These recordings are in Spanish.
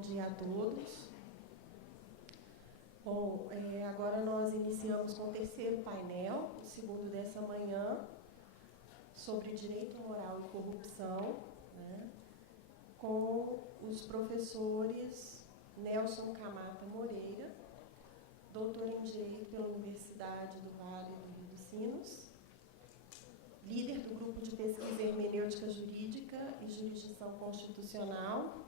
Bom dia a todos. Bom, agora nós iniciamos com o terceiro painel, o segundo dessa manhã, sobre direito moral e corrupção, né, com os professores Nelson Camata Moreira, doutor em Direito pela Universidade do Vale do Rio dos Sinos, líder do Grupo de Pesquisa Hermenêutica Jurídica e Jurisdição Constitucional,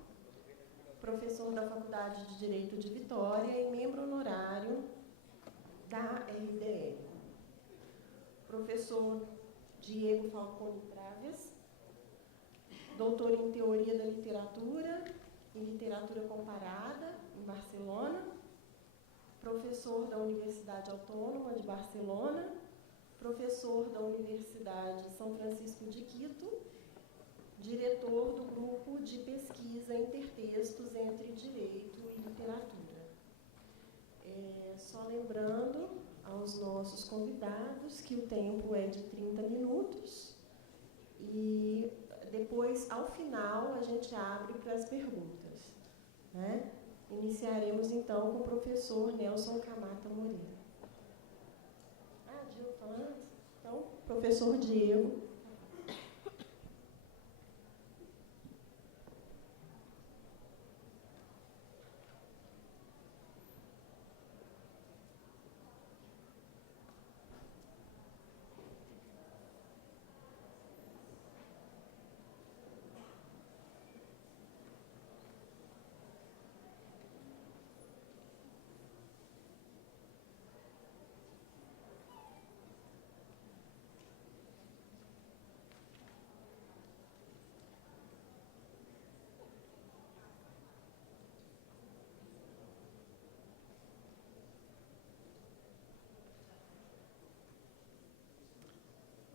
professor da Faculdade de Direito de Vitória e membro honorário da RDL. Professor Diego Falcone Traves, doutor em Teoria da Literatura e Literatura Comparada, em Barcelona, professor da Universidade Autônoma de Barcelona, professor da Universidade São Francisco de Quito, diretor do Grupo de Pesquisa Intertextos entre Direito e Literatura. Só lembrando aos nossos convidados que o tempo é de 30 minutos e depois, ao final, a gente abre para as perguntas, né? Iniciaremos, então, com o professor Nelson Camata Moreira. Diego falando antes? Então, professor Diego.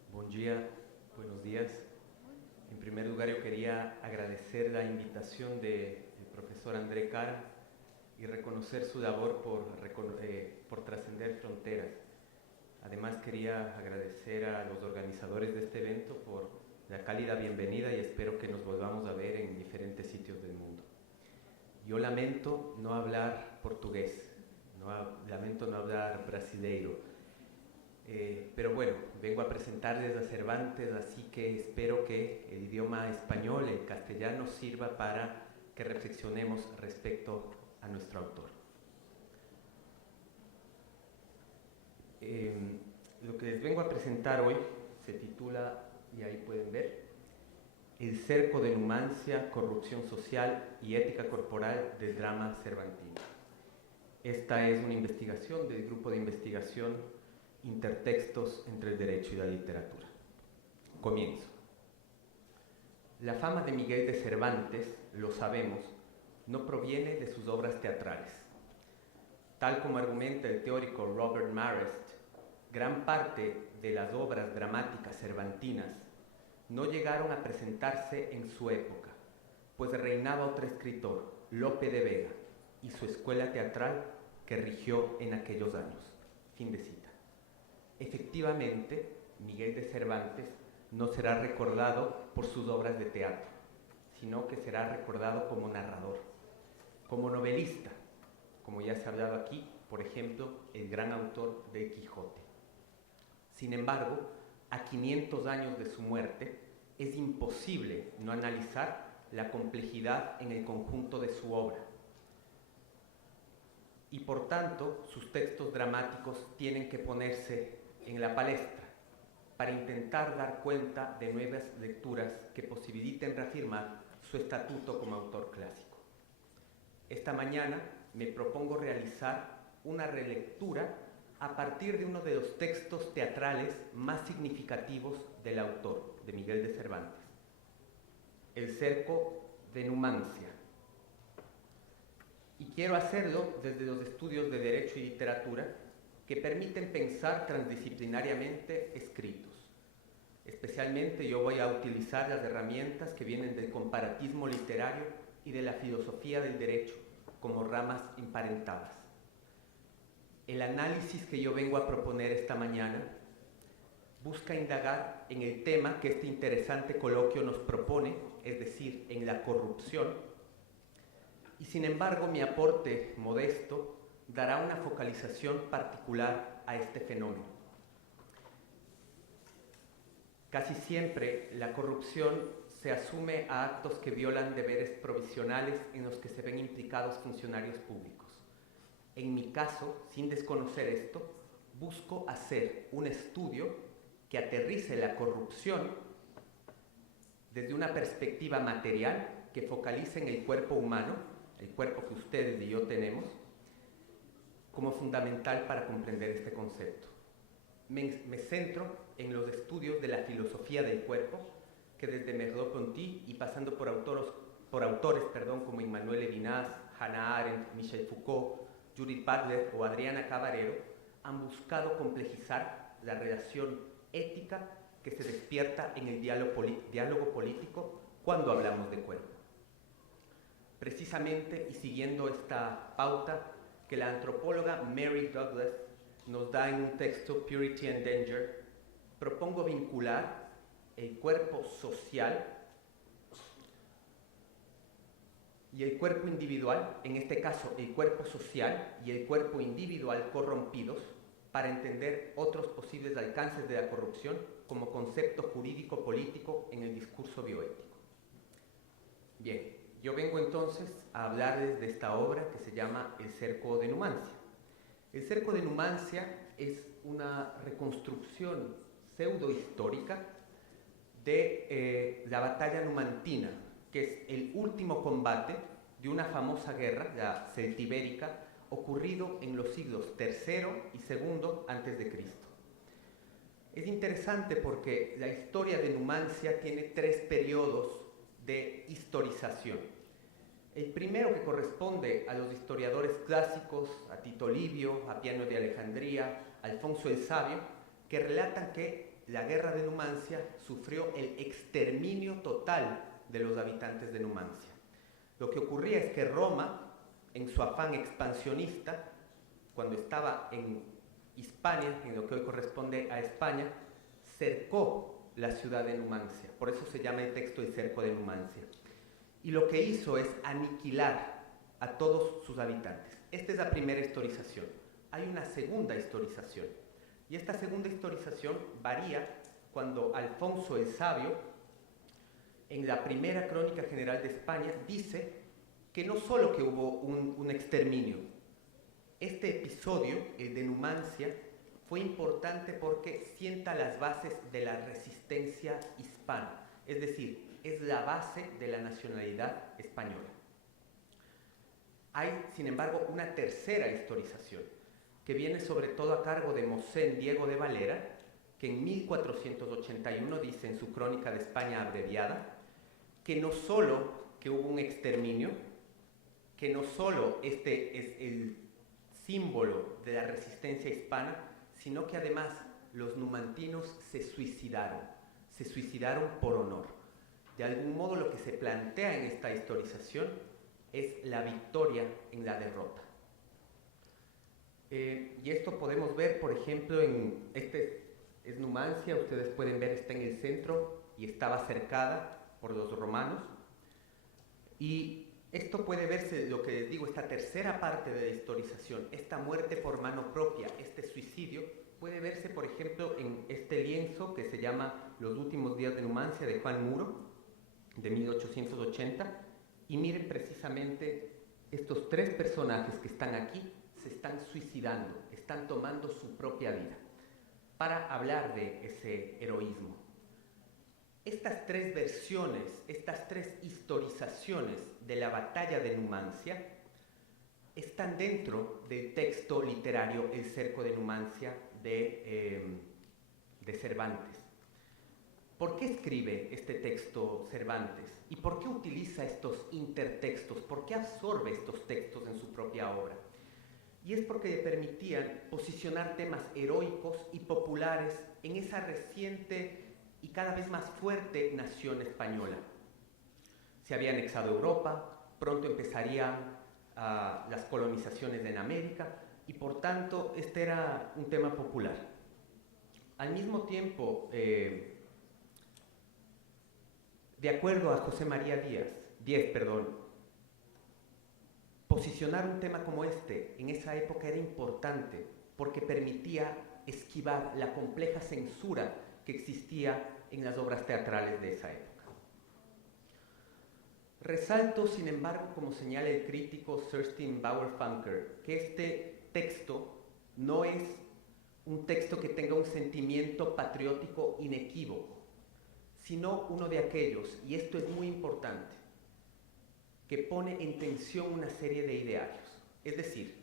Bom dia, buenos días. En primer lugar, yo quería agradecer la invitación del profesor André Cara y reconocer su labor por trascender fronteras. Además, quería agradecer a los organizadores de este evento por la cálida bienvenida y espero que nos volvamos a ver en diferentes sitios del mundo. Yo lamento no hablar portugués, lamento no hablar brasileiro. Pero bueno, vengo a presentarles a Cervantes, así que espero que el idioma español, el castellano, sirva para que reflexionemos respecto a nuestro autor. Lo que les vengo a presentar hoy se titula, y ahí pueden ver, El cerco de Numancia, corrupción social y ética corporal del drama cervantino. Esta es una investigación del grupo de investigación Intertextos entre el Derecho y la Literatura. Comienzo. La fama de Miguel de Cervantes, lo sabemos, no proviene de sus obras teatrales. Tal como argumenta el teórico Robert Marest, gran parte de las obras dramáticas cervantinas no llegaron a presentarse en su época, pues reinaba otro escritor, Lope de Vega, y su escuela teatral que rigió en aquellos años. Fin de cita. Efectivamente, Miguel de Cervantes no será recordado por sus obras de teatro, sino que será recordado como narrador, como novelista, como ya se ha hablado aquí, por ejemplo, el gran autor del Quijote. Sin embargo, a 500 años de su muerte, es imposible no analizar la complejidad en el conjunto de su obra. Y por tanto, sus textos dramáticos tienen que ponerse en la palestra para intentar dar cuenta de nuevas lecturas que posibiliten reafirmar su estatuto como autor clásico. Esta mañana me propongo realizar una relectura a partir de uno de los textos teatrales más significativos del autor, de Miguel de Cervantes, El cerco de Numancia. Y quiero hacerlo desde los estudios de Derecho y Literatura que permiten pensar transdisciplinariamente escritos. Especialmente yo voy a utilizar las herramientas que vienen del comparatismo literario y de la filosofía del derecho como ramas emparentadas. El análisis que yo vengo a proponer esta mañana busca indagar en el tema que este interesante coloquio nos propone, es decir, en la corrupción, y sin embargo mi aporte modesto dará una focalización particular a este fenómeno. Casi siempre la corrupción se asume a actos que violan deberes provisionales en los que se ven implicados funcionarios públicos. En mi caso, sin desconocer esto, busco hacer un estudio que aterrice la corrupción desde una perspectiva material que focalice en el cuerpo humano, el cuerpo que ustedes y yo tenemos, como fundamental para comprender este concepto. Me centro en los estudios de la filosofía del cuerpo, que desde Merleau-Ponty y pasando por autores como Emmanuel Levinas, Hannah Arendt, Michel Foucault, Judith Butler o Adriana Cabarero, han buscado complejizar la relación ética que se despierta en el diálogo político cuando hablamos de cuerpo. Precisamente, y siguiendo esta pauta que la antropóloga Mary Douglas nos da en un texto, Purity and Danger, propongo vincular el cuerpo social y el cuerpo individual, en este caso el cuerpo social y el cuerpo individual corrompidos, para entender otros posibles alcances de la corrupción como concepto jurídico-político en el discurso bioético. Bien, yo vengo entonces a hablarles de esta obra que se llama El cerco de Numancia. El cerco de Numancia es una reconstrucción pseudohistórica de la batalla numantina, que es el último combate de una famosa guerra, la celtibérica, ocurrido en los siglos III y II a.C. Es interesante porque la historia de Numancia tiene 3 periodos de historización. El primero, que corresponde a los historiadores clásicos, a Tito Livio, a Piano de Alejandría, a Alfonso el Sabio, que relatan que la guerra de Numancia sufrió el exterminio total de los habitantes de Numancia. Lo que ocurría es que Roma, en su afán expansionista, cuando estaba en Hispania, en lo que hoy corresponde a España, cercó la ciudad de Numancia. Por eso se llama el texto El cerco de Numancia. Y lo que hizo es aniquilar a todos sus habitantes. Esta es la primera historización. Hay una segunda historización. Y esta segunda historización varía cuando Alfonso el Sabio, en la primera crónica general de España, dice que no solo que hubo un exterminio. Este episodio, el de Numancia, fue importante porque sienta las bases de la resistencia hispana, es decir, es la base de la nacionalidad española. Hay, sin embargo, una tercera historización, que viene sobre todo a cargo de Mosén Diego de Valera, que en 1481 dice en su Crónica de España abreviada, que no solo que hubo un exterminio, que no solo este es el símbolo de la resistencia hispana, sino que además los numantinos se suicidaron por honor. De algún modo lo que se plantea en esta historización es la victoria en la derrota. Y esto podemos ver, por ejemplo, este es Numancia, ustedes pueden ver, está en el centro y estaba cercada por los romanos. Y esto puede verse, lo que les digo, esta tercera parte de la historización, esta muerte por mano propia, este suicidio, puede verse, por ejemplo, en este lienzo que se llama Los últimos días de Numancia, de Juan Muro, de 1880. Y miren precisamente estos 3 personajes que están aquí, se están suicidando, están tomando su propia vida, para hablar de ese heroísmo. Estas 3 versiones, estas 3 historizaciones de la batalla de Numancia están dentro del texto literario El cerco de Numancia de Cervantes. ¿Por qué escribe este texto Cervantes? ¿Y por qué utiliza estos intertextos? ¿Por qué absorbe estos textos en su propia obra? Y es porque le permitían posicionar temas heroicos y populares en esa reciente y cada vez más fuerte nación española. Se había anexado Europa, pronto empezarían las colonizaciones en América y por tanto este era un tema popular. Al mismo tiempo, de acuerdo a José María Díez, posicionar un tema como este en esa época era importante porque permitía esquivar la compleja censura que existía en las obras teatrales de esa época. Resalto, sin embargo, como señala el crítico Thorstein Bauer-Funker, que este texto no es un texto que tenga un sentimiento patriótico inequívoco, sino uno de aquellos, y esto es muy importante, que pone en tensión una serie de idearios. Es decir,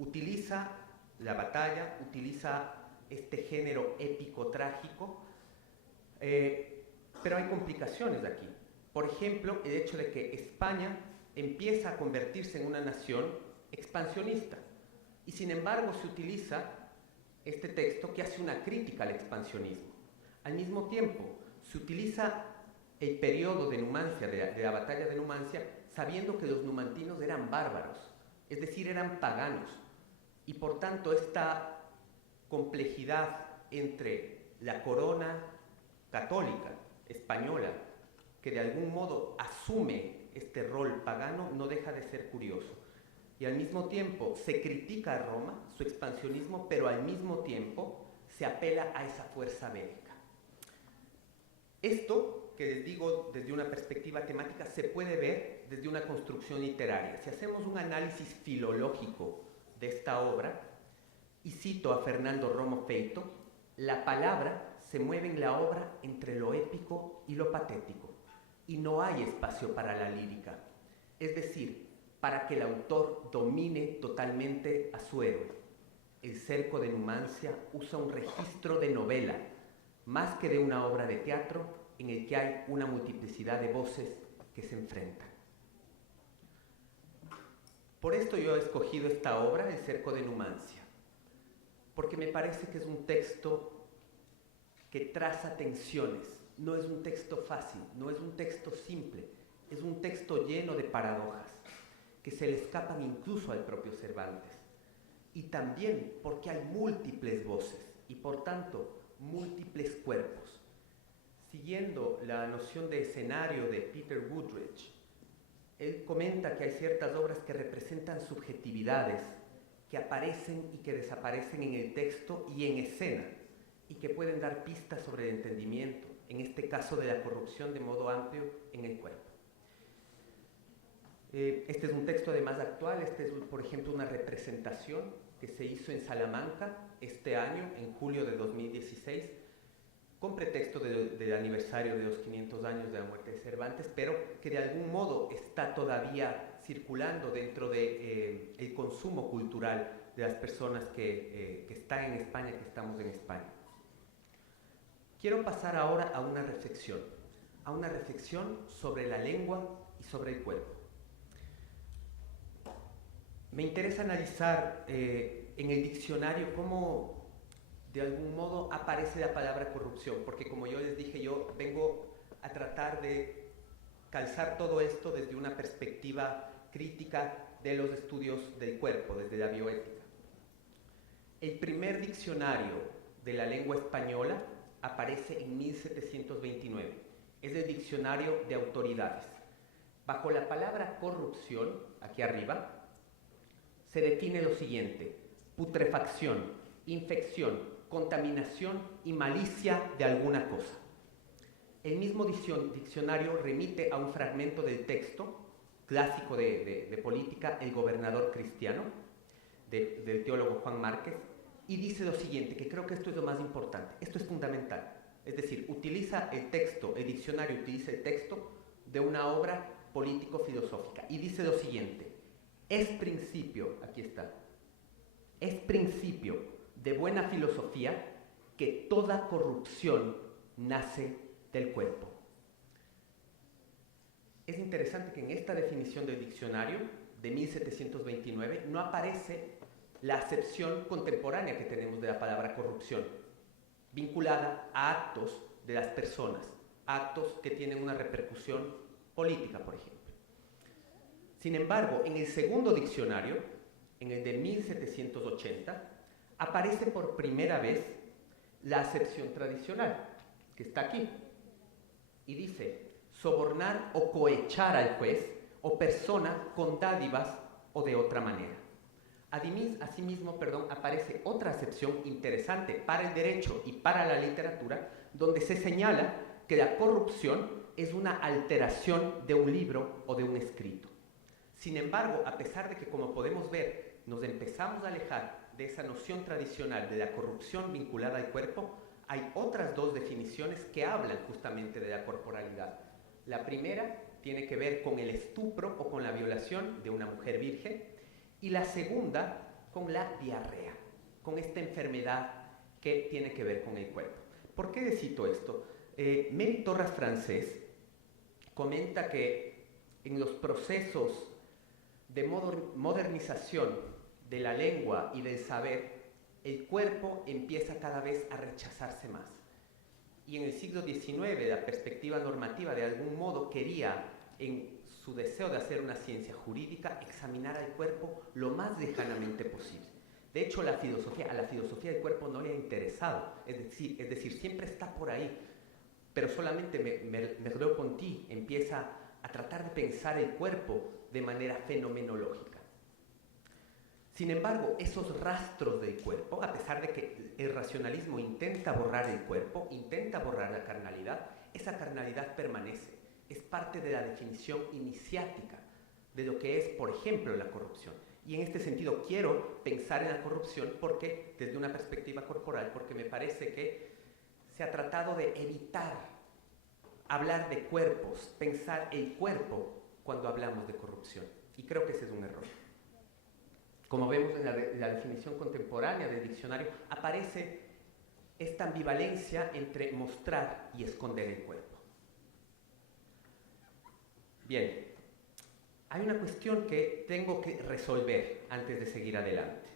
utiliza la batalla, utiliza este género épico-trágico, pero hay complicaciones aquí. Por ejemplo, el hecho de que España empieza a convertirse en una nación expansionista, y sin embargo se utiliza este texto que hace una crítica al expansionismo. Al mismo tiempo, se utiliza el periodo de Numancia, de la batalla de Numancia, sabiendo que los numantinos eran bárbaros, es decir, eran paganos, y por tanto esta complejidad entre la corona católica española, que de algún modo asume este rol pagano, no deja de ser curioso. Y al mismo tiempo se critica a Roma, su expansionismo, pero al mismo tiempo se apela a esa fuerza bélica. Esto, que les digo desde una perspectiva temática, se puede ver desde una construcción literaria. Si hacemos un análisis filológico de esta obra, y cito a Fernando Romo Feito, la palabra se mueve en la obra entre lo épico y lo patético, y no hay espacio para la lírica, es decir, para que el autor domine totalmente a su héroe. El cerco de Numancia usa un registro de novela, más que de una obra de teatro en el que hay una multiplicidad de voces que se enfrentan. Por esto yo he escogido esta obra, El cerco de Numancia, porque me parece que es un texto que traza tensiones, no es un texto fácil, no es un texto simple, es un texto lleno de paradojas que se le escapan incluso al propio Cervantes. Y también porque hay múltiples voces y por tanto múltiples cuerpos. Siguiendo la noción de escenario de Peter Woodridge, él comenta que hay ciertas obras que representan subjetividades que aparecen y que desaparecen en el texto y en escena, y que pueden dar pistas sobre el entendimiento, en este caso de la corrupción de modo amplio en el cuerpo. Este es un texto además actual, este es por ejemplo una representación que se hizo en Salamanca este año, en julio de 2016, con pretexto del aniversario de los 500 años de la muerte de Cervantes, pero que de algún modo está todavía circulando dentro del consumo cultural de las personas que están en España, que estamos en España. Quiero pasar ahora a una reflexión sobre la lengua y sobre el cuerpo. Me interesa analizar en el diccionario cómo de algún modo aparece la palabra corrupción, porque como yo les dije, yo vengo a tratar de calzar todo esto desde una perspectiva crítica de los estudios del cuerpo, desde la bioética. El primer diccionario de la lengua española aparece en 1729. Es el diccionario de autoridades. Bajo la palabra corrupción, aquí arriba, se define lo siguiente: putrefacción, infección, contaminación y malicia de alguna cosa. El mismo diccionario remite a un fragmento del texto clásico de política, El gobernador cristiano, del teólogo Juan Márquez, y dice lo siguiente, que creo que esto es lo más importante, esto es fundamental. Es decir, utiliza el texto, el diccionario utiliza el texto de una obra político-filosófica, y dice lo siguiente: es principio, aquí está, es principio de buena filosofía que toda corrupción nace del cuerpo. Es interesante que en esta definición del diccionario de 1729 no aparece la acepción contemporánea que tenemos de la palabra corrupción, vinculada a actos de las personas, actos que tienen una repercusión política, por ejemplo. Sin embargo, en el segundo diccionario, en el de 1780, aparece por primera vez la acepción tradicional, que está aquí, y dice: sobornar o cohechar al juez o persona con dádivas o de otra manera. Asimismo, aparece otra acepción interesante para el derecho y para la literatura, donde se señala que la corrupción es una alteración de un libro o de un escrito. Sin embargo, a pesar de que, como podemos ver, nos empezamos a alejar de esa noción tradicional de la corrupción vinculada al cuerpo, hay otras dos definiciones que hablan justamente de la corporalidad. La primera tiene que ver con el estupro o con la violación de una mujer virgen, y la segunda con la diarrea, con esta enfermedad que tiene que ver con el cuerpo. ¿Por qué cito esto? Mary Torras francés comenta que en los procesos de modernización de la lengua y del saber, el cuerpo empieza cada vez a rechazarse más. Y en el siglo XIX, la perspectiva normativa de algún modo quería, en su deseo de hacer una ciencia jurídica, examinar al cuerpo lo más lejanamente posible. De hecho, a la filosofía del cuerpo no le ha interesado, es decir, siempre está por ahí, pero solamente Merleau-Ponty empieza a tratar de pensar el cuerpo de manera fenomenológica. Sin embargo, esos rastros del cuerpo, a pesar de que el racionalismo intenta borrar el cuerpo, intenta borrar la carnalidad, esa carnalidad permanece. Es parte de la definición iniciática de lo que es, por ejemplo, la corrupción. Y en este sentido quiero pensar en la corrupción porque, desde una perspectiva corporal, porque me parece que se ha tratado de evitar hablar de cuerpos, pensar el cuerpo cuando hablamos de corrupción. Y creo que ese es un error. Como vemos en la definición contemporánea del diccionario, aparece esta ambivalencia entre mostrar y esconder el cuerpo. Bien, hay una cuestión que tengo que resolver antes de seguir adelante.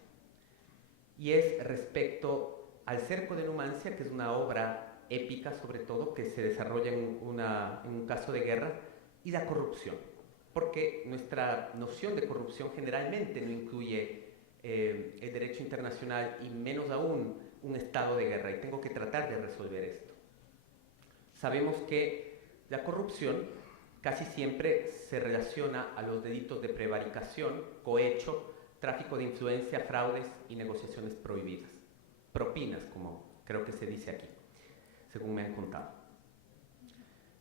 Y es respecto al Cerco de Numancia, que es una obra épica, sobre todo, que se desarrolla en un caso de guerra, y la corrupción. Porque nuestra noción de corrupción generalmente no incluye el derecho internacional y menos aún un estado de guerra, y tengo que tratar de resolver esto. Sabemos que la corrupción casi siempre se relaciona a los delitos de prevaricación, cohecho, tráfico de influencia, fraudes y negociaciones prohibidas. Propinas, como creo que se dice aquí, según me han contado.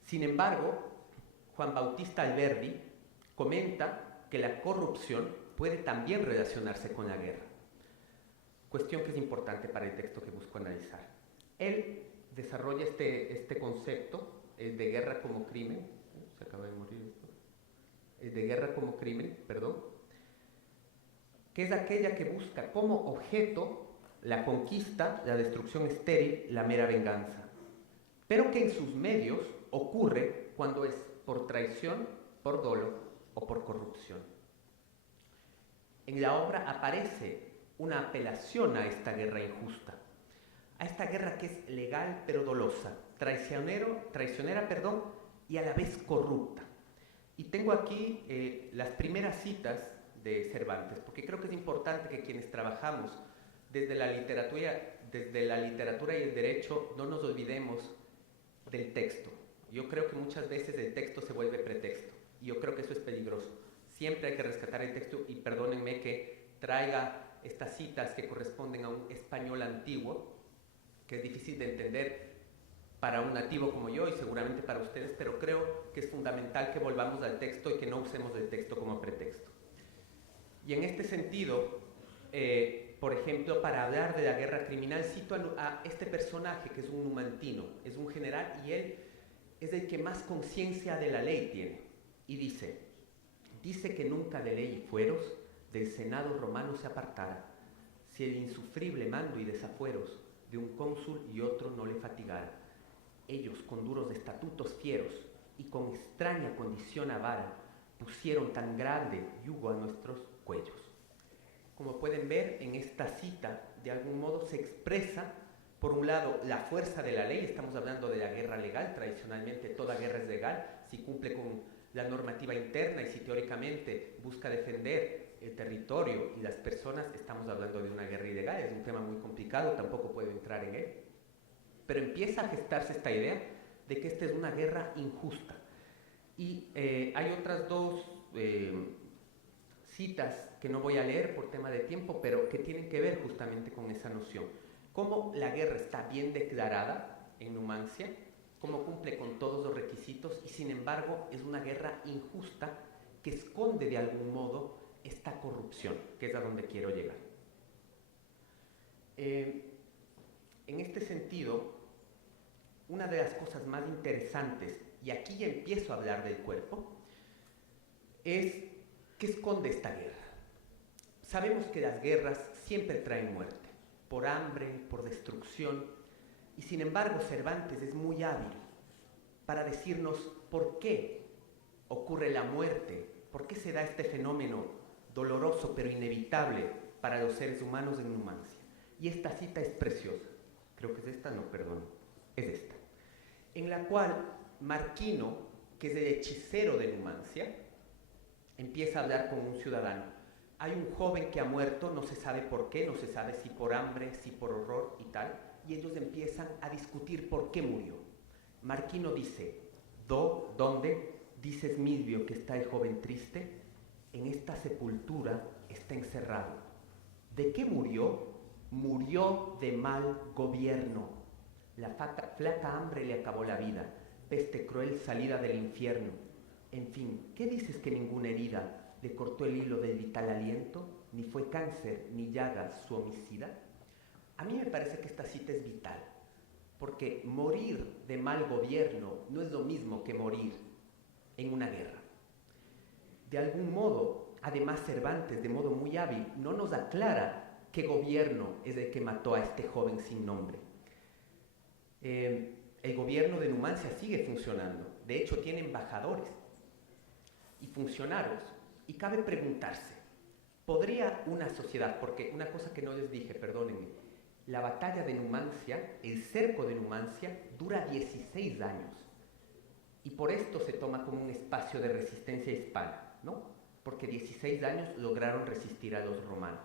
Sin embargo, Juan Bautista Alberdi comenta que la corrupción puede también relacionarse con la guerra. Cuestión que es importante para el texto que busco analizar. Él desarrolla este concepto de guerra como crimen, se acaba de morir esto, de guerra como crimen, perdón, que es aquella que busca como objeto la conquista, la destrucción estéril, la mera venganza, pero que en sus medios ocurre cuando es por traición, por dolo o por corrupción. En la obra aparece una apelación a esta guerra injusta, a esta guerra que es legal pero dolosa, traicionera, y a la vez corrupta. Y tengo aquí las primeras citas de Cervantes, porque creo que es importante que quienes trabajamos desde la literatura y el derecho no nos olvidemos del texto. Yo creo que muchas veces el texto se vuelve pretexto, y yo creo que eso es peligroso. Siempre hay que rescatar el texto, y perdónenme que traiga estas citas que corresponden a un español antiguo, que es difícil de entender para un nativo como yo y seguramente para ustedes, pero creo que es fundamental que volvamos al texto y que no usemos el texto como pretexto. Y en este sentido, por ejemplo, para hablar de la guerra criminal, cito a este personaje que es un numantino, es un general, y él es el que más conciencia de la ley tiene. Y dice que nunca de ley y fueros del Senado romano se apartara, si el insufrible mando y desafueros de un cónsul y otro no le fatigara. Ellos, con duros estatutos fieros y con extraña condición avara, pusieron tan grande yugo a nuestros cuellos. Como pueden ver, en esta cita, de algún modo se expresa, por un lado, la fuerza de la ley. Estamos hablando de la guerra legal. Tradicionalmente toda guerra es legal si cumple con la normativa interna y si teóricamente busca defender el territorio y las personas. Estamos hablando de una guerra ilegal. Es un tema muy complicado, tampoco puedo entrar en él. Pero empieza a gestarse esta idea de que esta es una guerra injusta. Y hay otras dos citas que no voy a leer por tema de tiempo, pero que tienen que ver justamente con esa noción. Cómo la guerra está bien declarada en Numancia, cómo cumple con todos los requisitos y sin embargo es una guerra injusta que esconde de algún modo esta corrupción, que es a donde quiero llegar. En este sentido, una de las cosas más interesantes, y aquí ya empiezo a hablar del cuerpo, es ¿qué esconde esta guerra? Sabemos que las guerras siempre traen muerte, por hambre, por destrucción, y sin embargo Cervantes es muy hábil para decirnos por qué ocurre la muerte, por qué se da este fenómeno doloroso pero inevitable para los seres humanos en Numancia. Y esta cita es preciosa, creo que es esta, no, perdón, es esta, en la cual Marquino, que es el hechicero de Numancia, empieza a hablar con un ciudadano. Hay un joven que ha muerto, no se sabe por qué, no se sabe si por hambre, si por horror y tal, y ellos empiezan a discutir por qué murió. Marquino dice, ¿dónde? Dices, Milvio, que está el joven triste, en esta sepultura está encerrado. ¿De qué murió? Murió de mal gobierno. La flaca hambre le acabó la vida, peste cruel salida del infierno. En fin, ¿qué dices que ninguna herida le cortó el hilo del vital aliento? Ni fue cáncer, ni llaga su homicida. A mí me parece que esta cita es vital, porque morir de mal gobierno no es lo mismo que morir en una guerra. De algún modo, además Cervantes, de modo muy hábil, no nos aclara qué gobierno es el que mató a este joven sin nombre. El gobierno de Numancia sigue funcionando, de hecho tiene embajadores y funcionarios, y cabe preguntarse, ¿podría una sociedad, porque una cosa que no les dije, perdónenme, la batalla de Numancia, el cerco de Numancia, dura 16 años, y por esto se toma como un espacio de resistencia hispana, ¿no? Porque 16 años lograron resistir a los romanos.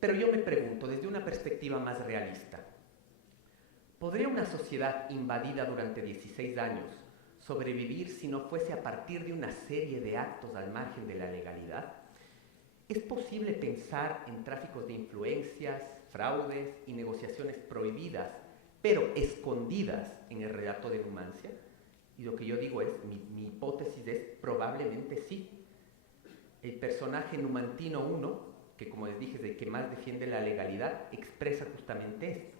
Pero yo me pregunto, desde una perspectiva más realista, ¿podría una sociedad invadida durante 16 años sobrevivir si no fuese a partir de una serie de actos al margen de la legalidad? ¿Es posible pensar en tráficos de influencias, fraudes y negociaciones prohibidas, pero escondidas en el relato de Numancia? Y lo que yo digo es, mi hipótesis es, probablemente sí. El personaje numantino 1, que como les dije es el que más defiende la legalidad, expresa justamente esto.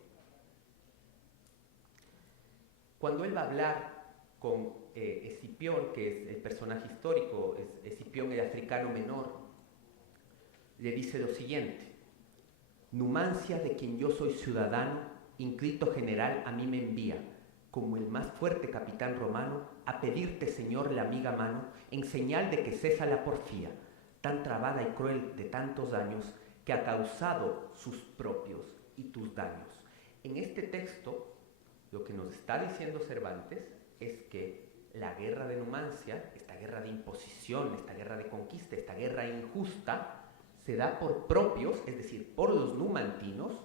Cuando él va a hablar con Escipión, que es el personaje histórico, Escipión el africano menor, le dice lo siguiente: Numancia, de quien yo soy ciudadano, inclito general, a mí me envía, como el más fuerte capitán romano, a pedirte, señor, la amiga mano, en señal de que cesa la porfía, tan trabada y cruel de tantos años, que ha causado sus propios y tus daños. En este texto, lo que nos está diciendo Cervantes es que la guerra de Numancia, esta guerra de imposición, esta guerra de conquista, esta guerra injusta, se da por propios, es decir, por los numantinos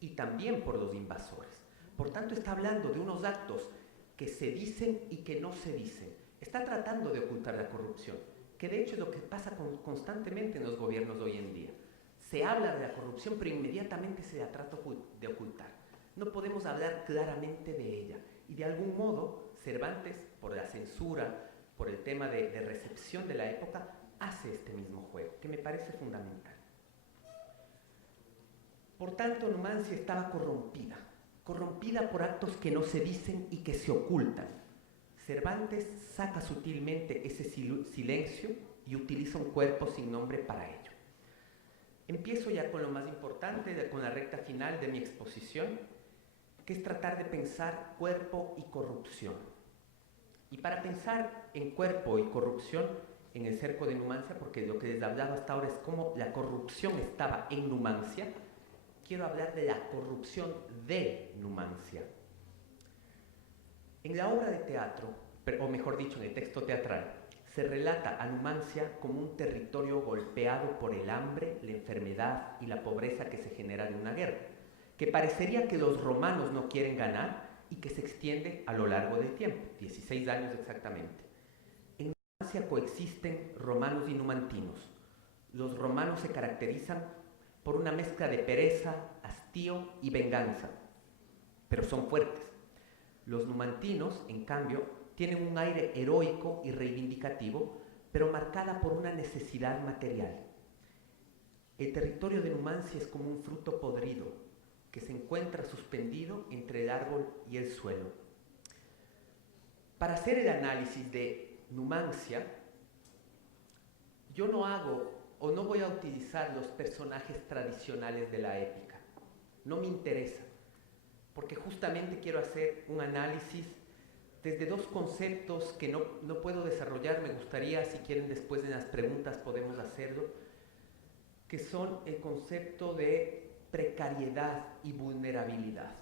y también por los invasores. Por tanto, está hablando de unos actos que se dicen y que no se dicen. Está tratando de ocultar la corrupción, que de hecho es lo que pasa constantemente en los gobiernos de hoy en día. Se habla de la corrupción, pero inmediatamente se la trata de ocultar. No podemos hablar claramente de ella. Y de algún modo, Cervantes, por la censura, por el tema de recepción de la época, hace este mismo juego, que me parece fundamental. Por tanto, Numancia estaba corrompida por actos que no se dicen y que se ocultan. Cervantes saca sutilmente ese silencio y utiliza un cuerpo sin nombre para ello. Empiezo ya con lo más importante, con la recta final de mi exposición, que es tratar de pensar cuerpo y corrupción. Y para pensar en cuerpo y corrupción en el cerco de Numancia, porque lo que les hablaba hasta ahora es cómo la corrupción estaba en Numancia, quiero hablar de la corrupción de Numancia. En la obra de teatro, o mejor dicho, en el texto teatral, se relata a Numancia como un territorio golpeado por el hambre, la enfermedad y la pobreza que se genera de una guerra, que parecería que los romanos no quieren ganar y que se extiende a lo largo del tiempo, 16 años exactamente. En Numancia coexisten romanos y numantinos. Los romanos se caracterizan por una mezcla de pereza, hastío y venganza, pero son fuertes. Los numantinos, en cambio, tienen un aire heroico y reivindicativo, pero marcada por una necesidad material. El territorio de Numancia es como un fruto podrido que se encuentra suspendido entre el árbol y el suelo. Para hacer el análisis de Numancia, yo no hago o no voy a utilizar los personajes tradicionales de la épica. No me interesa, porque justamente quiero hacer un análisis desde dos conceptos que no puedo desarrollar. Me gustaría, si quieren, después de las preguntas podemos hacerlo, que son el concepto de precariedad y vulnerabilidad,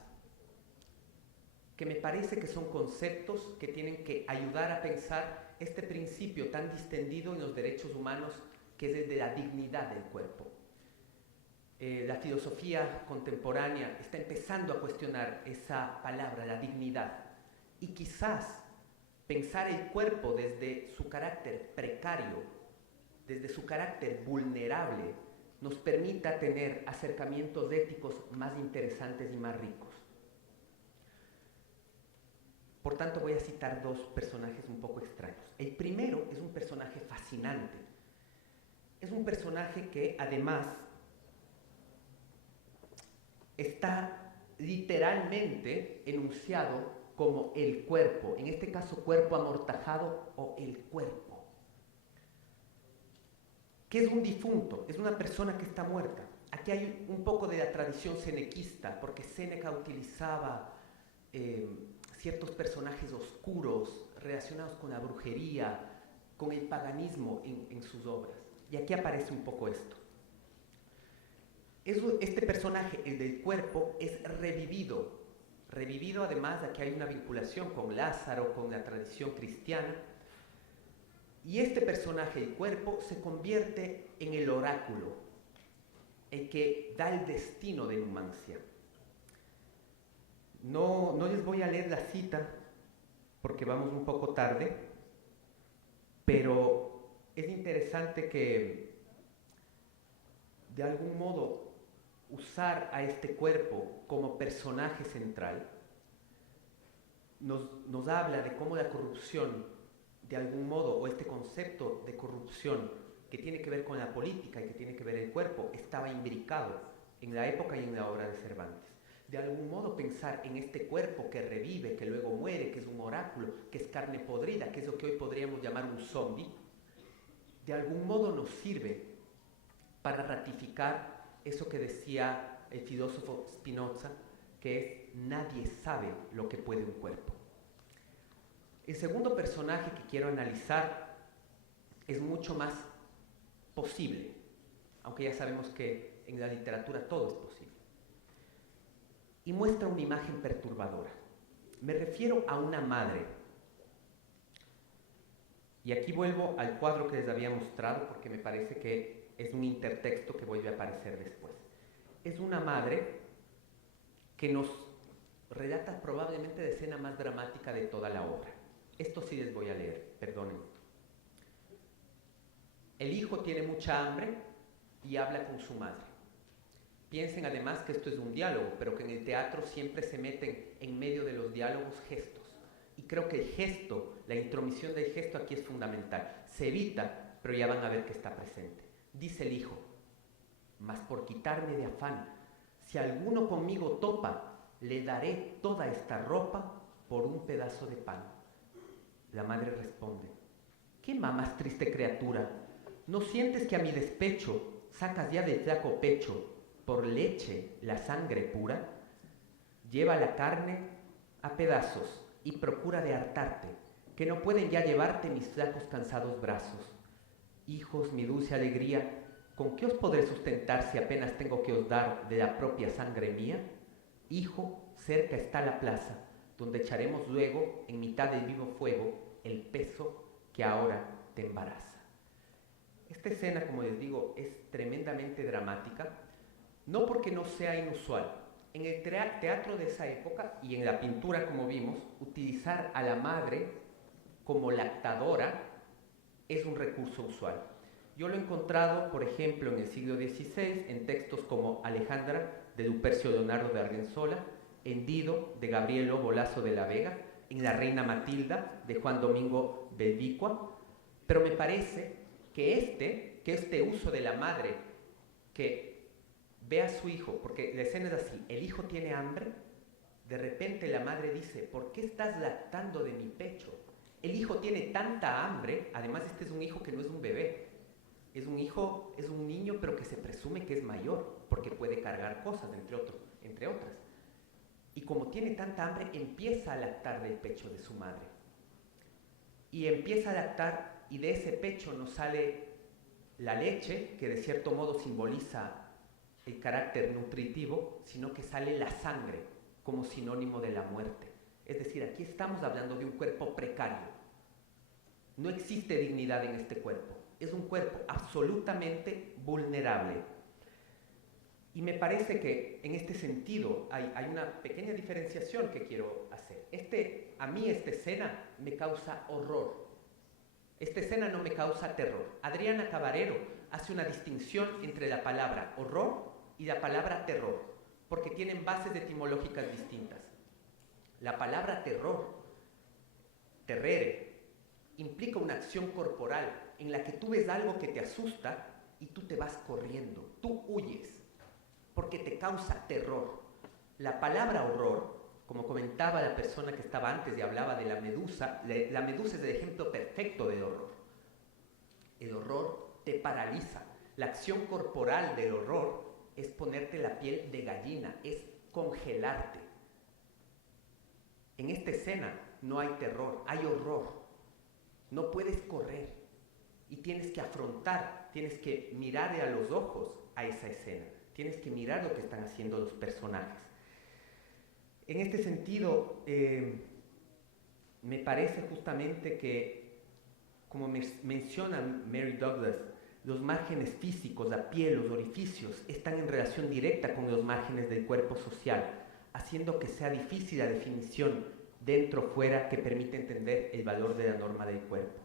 que me parece que son conceptos que tienen que ayudar a pensar este principio tan distendido en los derechos humanos, que es el de la dignidad del cuerpo. La filosofía contemporánea está empezando a cuestionar esa palabra, la dignidad, y quizás pensar el cuerpo desde su carácter precario, desde su carácter vulnerable, nos permita tener acercamientos éticos más interesantes y más ricos. Por tanto, voy a citar dos personajes un poco extraños. El primero es un personaje fascinante. Es un personaje que además está literalmente enunciado como el cuerpo, en este caso cuerpo amortajado o el cuerpo. ¿Qué es un difunto? Es una persona que está muerta. Aquí hay un poco de la tradición senequista, porque Séneca utilizaba ciertos personajes oscuros relacionados con la brujería, con el paganismo en sus obras. Y aquí aparece un poco esto. Este personaje, el del cuerpo, es revivido. Revivido además de que hay una vinculación con Lázaro, con la tradición cristiana. Y este personaje, el cuerpo, se convierte en el oráculo, el que da el destino de Numancia. No les voy a leer la cita porque vamos un poco tarde, pero es interesante que de algún modo usar a este cuerpo como personaje central nos habla de cómo la corrupción, de algún modo, o este concepto de corrupción que tiene que ver con la política y que tiene que ver el cuerpo, estaba imbricado en la época y en la obra de Cervantes. De algún modo pensar en este cuerpo que revive, que luego muere, que es un oráculo, que es carne podrida, que es lo que hoy podríamos llamar un zombie, de algún modo nos sirve para ratificar eso que decía el filósofo Spinoza, que es: nadie sabe lo que puede un cuerpo. El segundo personaje que quiero analizar es mucho más posible, aunque ya sabemos que en la literatura todo es posible. Y muestra una imagen perturbadora. Me refiero a una madre. Y aquí vuelvo al cuadro que les había mostrado porque me parece que es un intertexto que vuelve a aparecer después. Es una madre que nos relata probablemente la escena más dramática de toda la obra. Esto sí les voy a leer, perdonen. El hijo tiene mucha hambre y habla con su madre. Piensen además que esto es un diálogo, pero que en el teatro siempre se meten en medio de los diálogos gestos. Y creo que el gesto, la intromisión del gesto aquí es fundamental. Se evita, pero ya van a ver que está presente. Dice el hijo: mas por quitarme de afán, si alguno conmigo topa, le daré toda esta ropa por un pedazo de pan. La madre responde: ¿qué mamas, triste criatura? ¿No sientes que a mi despecho sacas ya del flaco pecho por leche la sangre pura? Lleva la carne a pedazos y procura de hartarte, que no pueden ya llevarte mis flacos cansados brazos. Hijos, mi dulce alegría, ¿con qué os podré sustentar si apenas tengo que os dar de la propia sangre mía? Hijo, cerca está la plaza, donde echaremos luego, en mitad del vivo fuego, el peso que ahora te embaraza. Esta escena, como les digo, es tremendamente dramática, no porque no sea inusual. En el teatro de esa época y en la pintura, como vimos, utilizar a la madre como lactadora es un recurso usual. Yo lo he encontrado, por ejemplo, en el siglo XVI, en textos como Alejandra, de Lupercio Leonardo de Argensola, en Dido, de Gabriel Bolazo de la Vega, en La Reina Matilda, de Juan Domingo Belvicua, pero me parece que este uso de la madre que ve a su hijo, porque la escena es así, el hijo tiene hambre, de repente la madre dice, ¿por qué estás lactando de mi pecho? El hijo tiene tanta hambre, además este es un hijo que no es un bebé, es un hijo, es un niño, pero que se presume que es mayor, porque puede cargar cosas, entre otras. Y como tiene tanta hambre, empieza a lactar del pecho de su madre. Y empieza a lactar, y de ese pecho no sale la leche, que de cierto modo simboliza el carácter nutritivo, sino que sale la sangre, como sinónimo de la muerte. Es decir, aquí estamos hablando de un cuerpo precario. No existe dignidad en este cuerpo. Es un cuerpo absolutamente vulnerable. Y me parece que en este sentido hay una pequeña diferenciación que quiero hacer. A mí esta escena me causa horror. Esta escena no me causa terror. Adriana Cabarero hace una distinción entre la palabra horror y la palabra terror, porque tienen bases etimológicas distintas. La palabra terror, terrere, implica una acción corporal en la que tú ves algo que te asusta y tú te vas corriendo, tú huyes, porque te causa terror. La palabra horror, como comentaba la persona que estaba antes y hablaba de la medusa es el ejemplo perfecto del horror. El horror te paraliza. La acción corporal del horror es ponerte la piel de gallina, es congelarte. En esta escena no hay terror, hay horror. No puedes correr y tienes que afrontar, tienes que mirar a los ojos a esa escena, tienes que mirar lo que están haciendo los personajes. En este sentido, me parece justamente que, como menciona Mary Douglas, los márgenes físicos, la piel, los orificios, están en relación directa con los márgenes del cuerpo social, haciendo que sea difícil la definición dentro o fuera que permite entender el valor de la norma del cuerpo.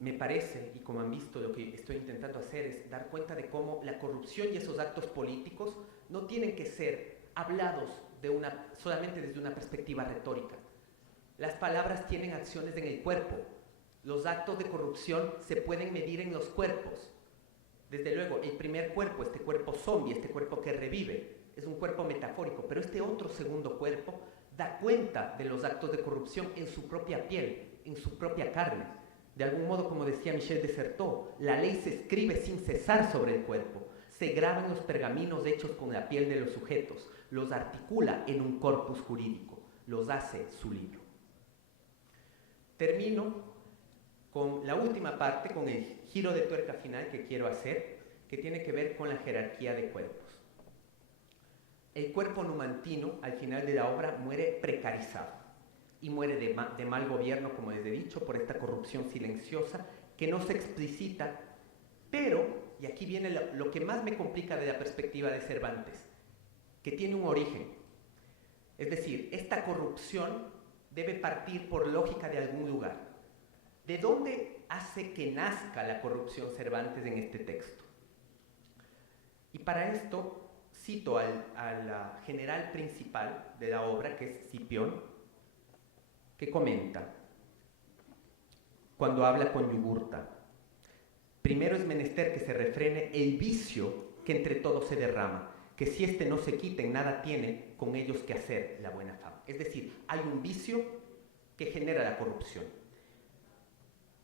Me parece, y como han visto, lo que estoy intentando hacer es dar cuenta de cómo la corrupción y esos actos políticos no tienen que ser hablados solamente desde una perspectiva retórica. Las palabras tienen acciones en el cuerpo. Los actos de corrupción se pueden medir en los cuerpos. Desde luego, el primer cuerpo, este cuerpo zombie, este cuerpo que revive, es un cuerpo metafórico, pero este otro segundo cuerpo da cuenta de los actos de corrupción en su propia piel, en su propia carne. De algún modo, como decía Michel de Certeau, la ley se escribe sin cesar sobre el cuerpo, se graba en los pergaminos hechos con la piel de los sujetos, los articula en un corpus jurídico, los hace su libro. Termino con la última parte, con el giro de tuerca final que quiero hacer, que tiene que ver con la jerarquía de cuerpos. El cuerpo numantino, al final de la obra, muere precarizado y muere de mal gobierno, como les he dicho, por esta corrupción silenciosa que no se explicita, pero, y aquí viene lo que más me complica de la perspectiva de Cervantes, que tiene un origen. Es decir, esta corrupción debe partir por lógica de algún lugar. ¿De dónde hace que nazca la corrupción Cervantes en este texto? Y para esto cito al general principal de la obra, que es Cipión, que comenta, cuando habla con Yugurta: primero es menester que se refrene el vicio que entre todos se derrama, que si éste no se quita en nada tiene con ellos que hacer la buena fama. Es decir, hay un vicio que genera la corrupción.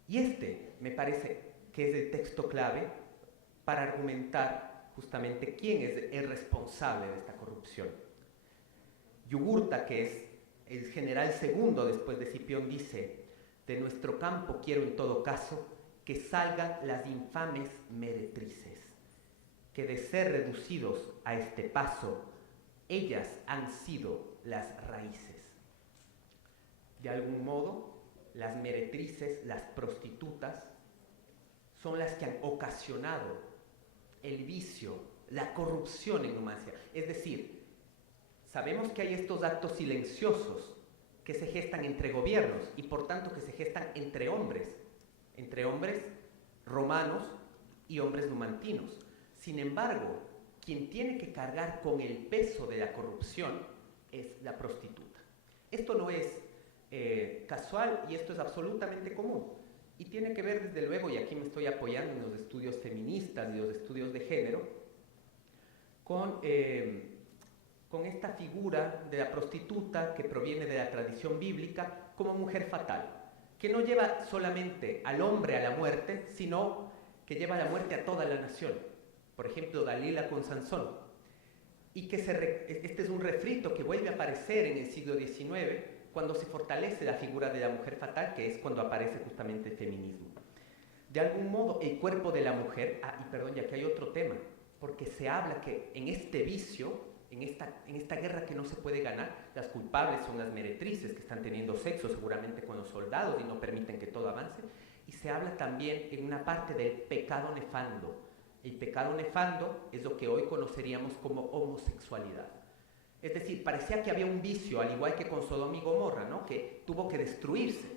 Y este me parece que es el texto clave para argumentar justamente quién es el responsable de esta corrupción. Yugurta, que es el general segundo después de Cipión, dice: de nuestro campo quiero en todo caso que salgan las infames meretrices, que de ser reducidos a este paso, ellas han sido las raíces. De algún modo, las meretrices, las prostitutas, son las que han ocasionado el vicio, la corrupción en Numancia. Es decir, sabemos que hay estos actos silenciosos que se gestan entre gobiernos y por tanto que se gestan entre hombres romanos y hombres numantinos. Sin embargo, quien tiene que cargar con el peso de la corrupción es la prostituta. Esto no es casual y esto es absolutamente común. Y tiene que ver, desde luego, y aquí me estoy apoyando en los estudios feministas y los estudios de género, con esta figura de la prostituta que proviene de la tradición bíblica como mujer fatal, que no lleva solamente al hombre a la muerte, sino que lleva a la muerte a toda la nación. Por ejemplo, Dalila con Sansón. Y que este es un refrito que vuelve a aparecer en el siglo XIX, cuando se fortalece la figura de la mujer fatal, que es cuando aparece justamente el feminismo. De algún modo, el cuerpo de la mujer, y perdón, ya que hay otro tema, porque se habla que en este vicio, en esta guerra que no se puede ganar, las culpables son las meretrices que están teniendo sexo seguramente con los soldados y no permiten que todo avance, y se habla también en una parte del pecado nefando. El pecado nefando es lo que hoy conoceríamos como homosexualidad. Es decir, parecía que había un vicio, al igual que con Sodoma y Gomorra, ¿no?, que tuvo que destruirse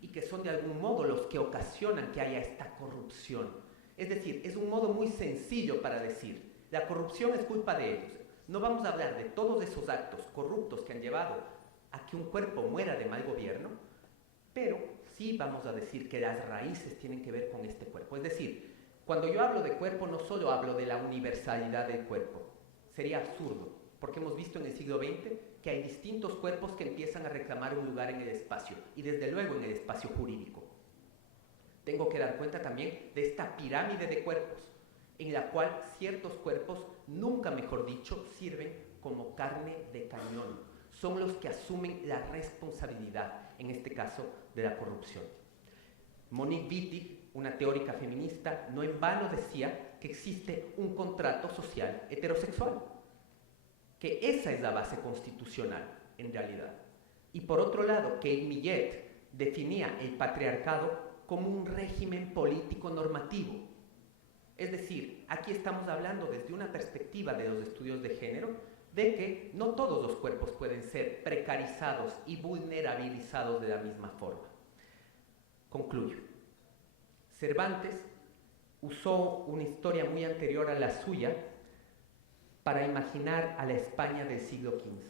y que son de algún modo los que ocasionan que haya esta corrupción. Es decir, es un modo muy sencillo para decir, la corrupción es culpa de ellos. No vamos a hablar de todos esos actos corruptos que han llevado a que un cuerpo muera de mal gobierno, pero sí vamos a decir que las raíces tienen que ver con este cuerpo. Es decir, cuando yo hablo de cuerpo no solo hablo de la universalidad del cuerpo, sería absurdo, porque hemos visto en el siglo XX que hay distintos cuerpos que empiezan a reclamar un lugar en el espacio, y desde luego en el espacio jurídico. Tengo que dar cuenta también de esta pirámide de cuerpos, en la cual ciertos cuerpos, nunca mejor dicho, sirven como carne de cañón. Son los que asumen la responsabilidad, en este caso, de la corrupción. Monique Wittig, una teórica feminista, no en vano decía que existe un contrato social heterosexual, que esa es la base constitucional, en realidad. Y por otro lado, Kate Millett definía el patriarcado como un régimen político normativo. Es decir, aquí estamos hablando desde una perspectiva de los estudios de género, de que no todos los cuerpos pueden ser precarizados y vulnerabilizados de la misma forma. Concluyo. Cervantes usó una historia muy anterior a la suya para imaginar a la España del siglo XV.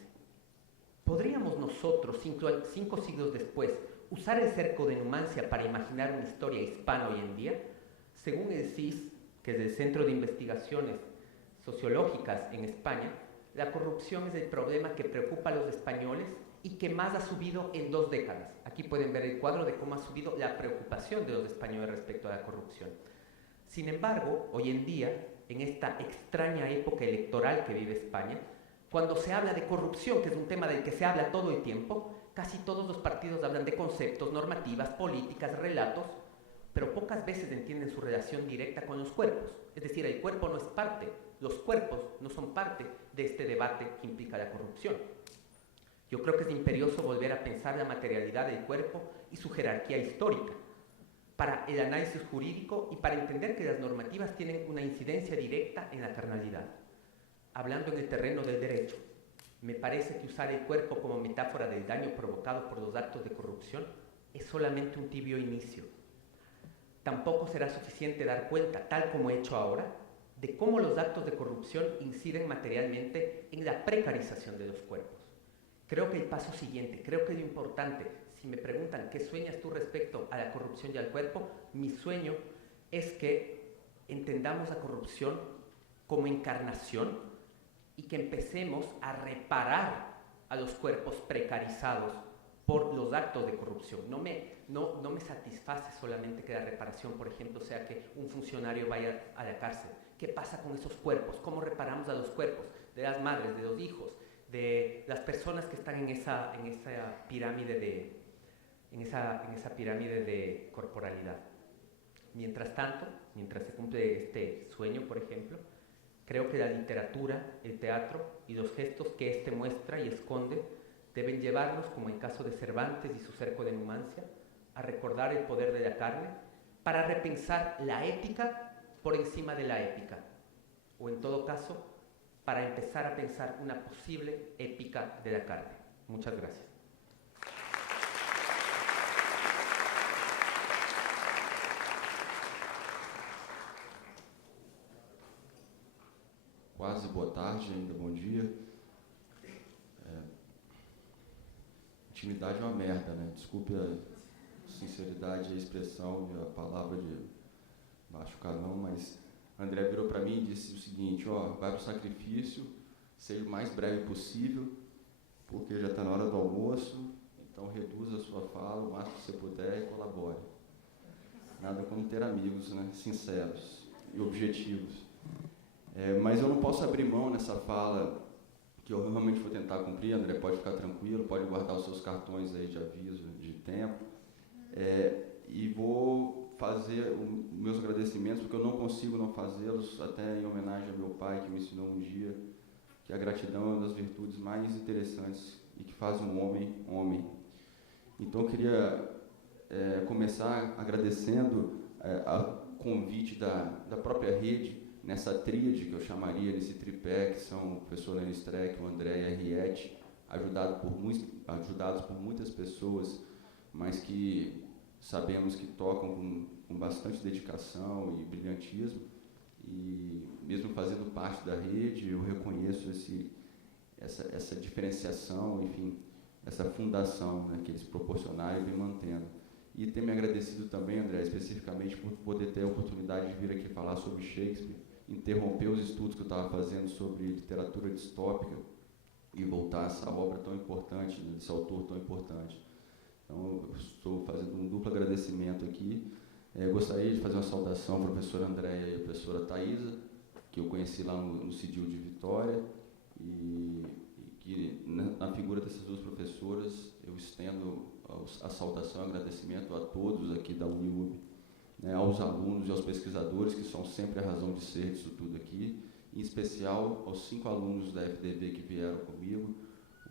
¿Podríamos nosotros, cinco siglos después, usar el cerco de Numancia para imaginar una historia hispana hoy en día? Según el CIS, que es el Centro de Investigaciones Sociológicas en España, la corrupción es el problema que preocupa a los españoles y que más ha subido en 2 décadas. Aquí pueden ver el cuadro de cómo ha subido la preocupación de los españoles respecto a la corrupción. Sin embargo, hoy en día, en esta extraña época electoral que vive España, cuando se habla de corrupción, que es un tema del que se habla todo el tiempo, casi todos los partidos hablan de conceptos, normativas, políticas, relatos, pero pocas veces entienden su relación directa con los cuerpos. Es decir, el cuerpo no es parte, los cuerpos no son parte de este debate que implica la corrupción. Yo creo que es imperioso volver a pensar la materialidad del cuerpo y su jerarquía histórica para el análisis jurídico y para entender que las normativas tienen una incidencia directa en la carnalidad. Hablando en el terreno del derecho, me parece que usar el cuerpo como metáfora del daño provocado por los actos de corrupción es solamente un tibio inicio. Tampoco será suficiente dar cuenta, tal como he hecho ahora, de cómo los actos de corrupción inciden materialmente en la precarización de los cuerpos. Creo que el paso siguiente, creo que lo importante, si me preguntan qué sueñas tú respecto a la corrupción y al cuerpo, mi sueño es que entendamos la corrupción como encarnación y que empecemos a reparar a los cuerpos precarizados por los actos de corrupción. No me satisface solamente que la reparación, por ejemplo, sea que un funcionario vaya a la cárcel. ¿Qué pasa con esos cuerpos? ¿Cómo reparamos a los cuerpos de las madres, de los hijos, de las personas que están en esa pirámide de corporalidad? Mientras tanto, mientras se cumple este sueño, por ejemplo, creo que la literatura, el teatro y los gestos que éste muestra y esconde deben llevarnos, como en caso de Cervantes y su cerco de Numancia, a recordar el poder de la carne para repensar la ética por encima de la épica, o en todo caso, para empezar a pensar una posible épica de la carne. Muchas gracias. quase boa tarde, ainda bom dia. Intimidade é uma merda, né? Desculpe a sinceridade, a expressão e a palavra de baixo calão, mas André virou para mim e disse o seguinte: vai para o sacrifício, seja o mais breve possível, porque já está na hora do almoço, então reduza a sua fala o máximo que você puder e colabore. Nada como ter amigos, né, sinceros e objetivos. Mas eu não posso abrir mão nessa fala, que eu realmente vou tentar cumprir. André, pode ficar tranquilo, pode guardar os seus cartões aí de aviso, de tempo, e vou fazer os meus agradecimentos, porque eu não consigo não fazê-los, até em homenagem ao meu pai, que me ensinou um dia que a gratidão é uma das virtudes mais interessantes e que faz um homem, homem. Então, eu queria começar agradecendo o convite da própria rede, nessa tríade que eu chamaria, nesse tripé, que são o professor Lênin Streck, o André e a Henriette, ajudados por muitas pessoas, mas que sabemos que tocam com bastante dedicação e brilhantismo, e mesmo fazendo parte da rede, eu reconheço essa diferenciação, enfim, essa fundação, né, que eles proporcionaram e vem mantendo. E ter me agradecido também, André, especificamente por poder ter a oportunidade de vir aqui falar sobre Shakespeare, interromper os estudos que eu estava fazendo sobre literatura distópica e voltar a essa obra tão importante, desse autor tão importante. Então, eu estou fazendo um duplo agradecimento aqui. Gostaria de fazer uma saudação à professora Andréia e à professora Thaisa, que eu conheci lá no CIDIL de Vitória, e que, na figura dessas duas professoras, eu estendo a saudação e agradecimento a todos aqui da UniUB, né, aos alunos e aos pesquisadores, que são sempre a razão de ser disso tudo aqui, em especial aos 5 alunos da FDB que vieram comigo,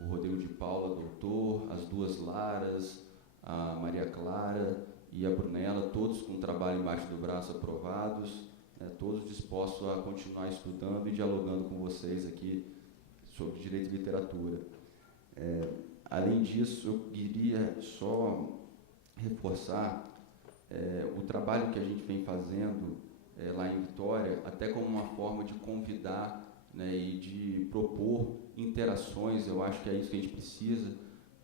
o Rodrigo de Paula, doutor, as 2 Laras, a Maria Clara e a Brunella, todos com trabalho embaixo do braço aprovados, né, todos dispostos a continuar estudando e dialogando com vocês aqui sobre direito e literatura. Além disso, eu queria só reforçar o trabalho que a gente vem fazendo lá em Vitória, até como uma forma de convidar, né, e de propor interações. Eu acho que é isso que a gente precisa,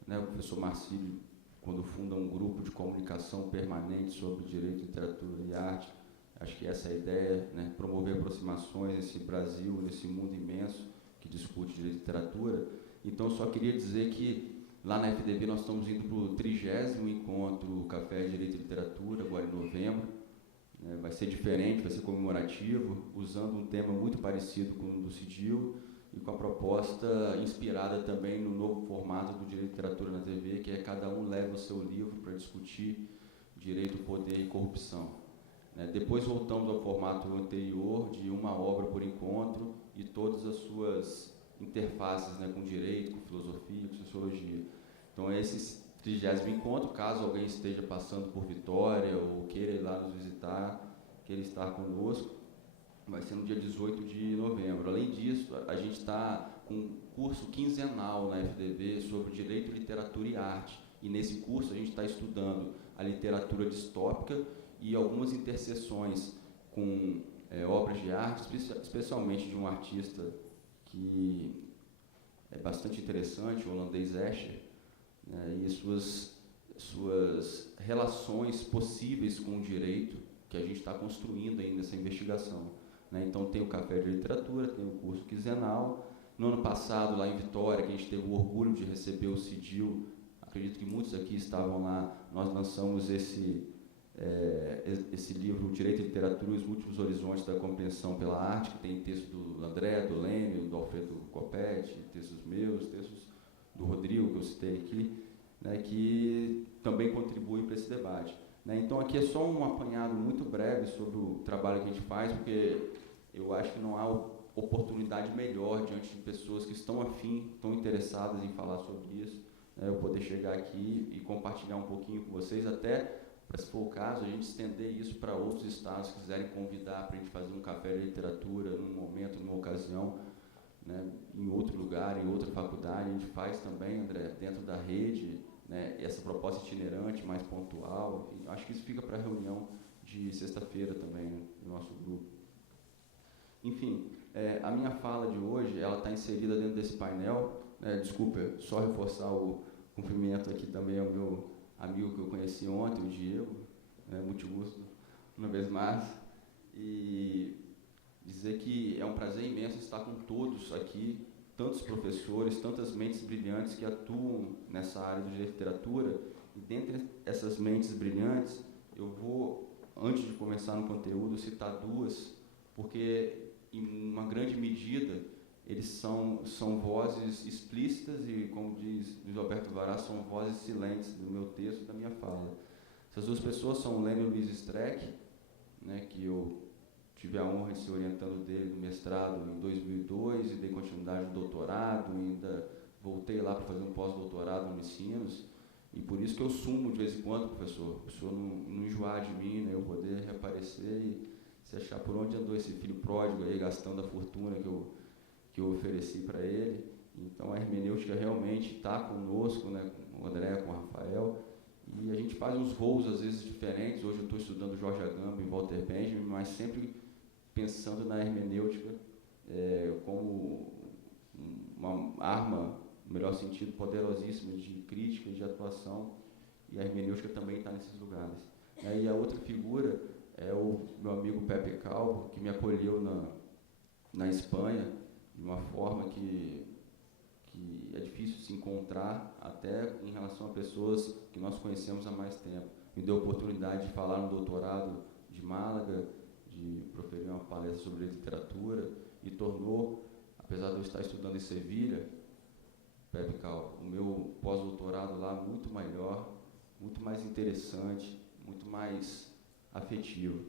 né? O professor Marcílio, quando funda um grupo de comunicação permanente sobre direito, literatura e arte, acho que essa é a ideia, né? Promover aproximações nesse Brasil, nesse mundo imenso que discute direito e literatura. Então, eu só queria dizer que lá na FDB nós estamos indo para o 30º encontro Café de Direito e Literatura, agora em novembro. Vai ser diferente, vai ser comemorativo, usando um tema muito parecido com o do CIDIL e com a proposta inspirada também no novo formato do Direito e Literatura na TV, que é cada um leva o seu livro para discutir direito, poder e corrupção. Depois voltamos ao formato anterior, de uma obra por encontro e todas as suas interfaces, né, com direito, com filosofia, com sociologia. Então, esse 30º encontro, caso alguém esteja passando por Vitória ou queira ir lá nos visitar, queira estar conosco, vai ser no dia 18 de novembro. Além disso, a gente está com um curso quinzenal na FDB sobre direito, literatura e arte. E nesse curso a gente está estudando a literatura distópica e algumas interseções com obras de arte, especialmente de um artista que é bastante interessante, o holandês Escher, né, e suas relações possíveis com o direito, que a gente está construindo ainda essa investigação. Né? Então, tem o Café de Literatura, tem o curso quinzenal. No ano passado, lá em Vitória, que a gente teve o orgulho de receber o CIDIL, acredito que muitos aqui estavam lá, nós lançamos esse livro, Direito e Literatura e os Múltiplos Horizontes da Compreensão pela Arte, que tem texto do André, do Lênin, do Alfredo Coppetti, textos meus, textos do Rodrigo, que eu citei aqui, né, que também contribuem para esse debate. Né? Então, aqui é só um apanhado muito breve sobre o trabalho que a gente faz, porque eu acho que não há oportunidade melhor diante de pessoas que estão afim, estão interessadas em falar sobre isso, né, eu poder chegar aqui e compartilhar um pouquinho com vocês, até para, se for o caso, a gente estender isso para outros estados que quiserem convidar para a gente fazer um café de literatura num momento, numa ocasião, né, em outro lugar, em outra faculdade. A gente faz também, André, dentro da rede, né, essa proposta itinerante, mais pontual. E acho que isso fica para a reunião de sexta-feira também, né, do nosso grupo. Enfim, A minha fala de hoje, ela está inserida dentro desse painel. Desculpa, só reforçar o cumprimento aqui também ao meu amigo que eu conheci ontem, o Diego, muito gosto, uma vez mais, e dizer que é um prazer imenso estar com todos aqui, tantos professores, tantas mentes brilhantes que atuam nessa área do direito de literatura, e dentre essas mentes brilhantes, eu vou, antes de começar no conteúdo, citar duas, porque, em uma grande medida, eles são vozes explícitas e, como diz Alberto Vará, são vozes silentes do meu texto e da minha fala. Essas duas pessoas são o Lênio Luiz Streck, que eu tive a honra de ser orientando dele no mestrado em 2002 e dei continuidade no doutorado, e ainda voltei lá para fazer um pós-doutorado no Unicinos, e por isso que eu sumo de vez em quando, professor, o senhor não enjoar de mim, eu poder reaparecer e se achar por onde andou esse filho pródigo aí, gastando a fortuna que eu ofereci para ele. Então a hermenêutica realmente está conosco, com o André, com o Rafael, e a gente faz uns voos às vezes diferentes. Hoje eu estou estudando Jorge Agamben e Walter Benjamin, mas sempre pensando na hermenêutica como uma arma, no melhor sentido, poderosíssima de crítica e de atuação, e a hermenêutica também está nesses lugares. E a outra figura é o meu amigo Pepe Calvo, que me acolheu na Espanha, de uma forma que é difícil se encontrar, até em relação a pessoas que nós conhecemos há mais tempo. Me deu a oportunidade de falar no doutorado de Málaga, de proferir uma palestra sobre literatura, e tornou, apesar de eu estar estudando em Sevilha, Pepe Calvo, o meu pós-doutorado lá muito melhor, muito mais interessante, muito mais afetivo.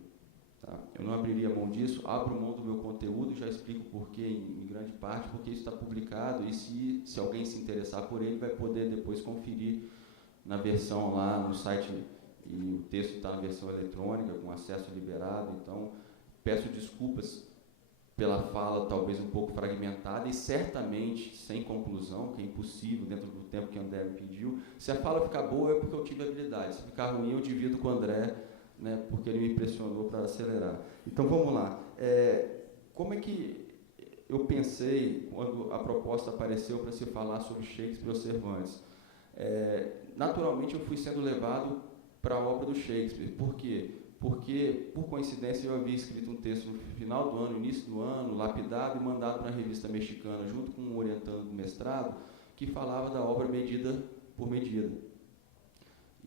Tá? Eu não abriria mão disso, abro mão do meu conteúdo, já explico porquê em grande parte, porque isso está publicado, e se alguém se interessar por ele, vai poder depois conferir na versão lá no site, e o texto está na versão eletrônica, com acesso liberado. Então, peço desculpas pela fala talvez um pouco fragmentada e certamente sem conclusão, que é impossível dentro do tempo que o André me pediu. Se a fala ficar boa é porque eu tive habilidade, se ficar ruim eu divido com o André, porque ele me pressionou para acelerar. Então vamos lá. Como é que eu pensei quando a proposta apareceu para se falar sobre Shakespeare ou Cervantes? Naturalmente eu fui sendo levado para a obra do Shakespeare. Por quê? Porque, por coincidência, eu havia escrito um texto no final do ano, início do ano, lapidado e mandado para a revista mexicana, junto com um orientando do mestrado, que falava da obra medida por medida.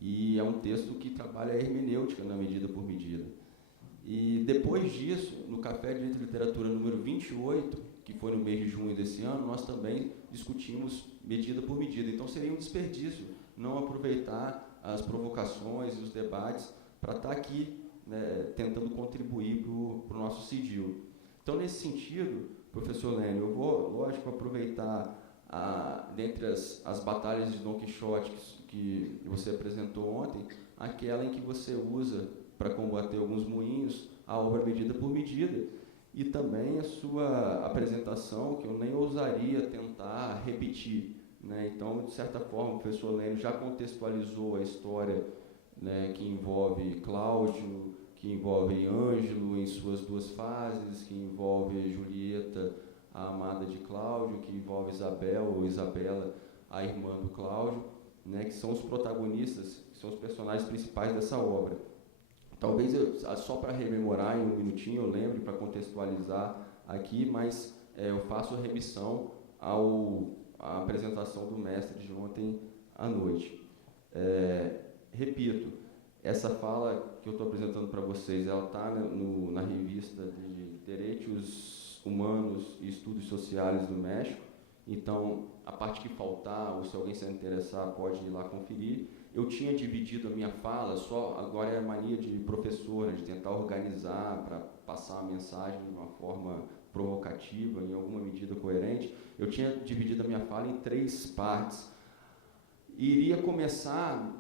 E é um texto que trabalha a hermenêutica na medida por medida. E depois disso, no Café de Literatura número 28, que foi no mês de junho desse ano, nós também discutimos medida por medida. Então seria um desperdício não aproveitar as provocações e os debates para estar aqui, tentando contribuir para o nosso CIDIL. Então, nesse sentido, professor Lênio, eu vou, lógico, aproveitar, dentre as batalhas de Dom Quixote que você apresentou ontem, aquela em que você usa, para combater alguns moinhos, a obra medida por medida, e também a sua apresentação, que eu nem ousaria tentar repetir. Então, de certa forma, o professor Lênio já contextualizou a história, que envolve Cláudio, que envolve Ângelo em suas duas fases, que envolve Julieta, a amada de Cláudio, que envolve Isabel ou Isabela, a irmã do Cláudio, que são os protagonistas, que são os personagens principais dessa obra. Talvez, só para rememorar em um minutinho, eu lembre para contextualizar aqui, mas eu faço remissão à apresentação do mestre de ontem à noite. Repito, essa fala que eu estou apresentando para vocês, ela está na revista de Direitos Humanos e Estudos Sociais do México. Então, a parte que faltar, ou se alguém se interessar, pode ir lá conferir. Eu tinha dividido a minha fala, agora é a mania de professor, de tentar organizar para passar a mensagem de uma forma provocativa, em alguma medida coerente. Eu tinha dividido a minha fala em 3 partes. E iria começar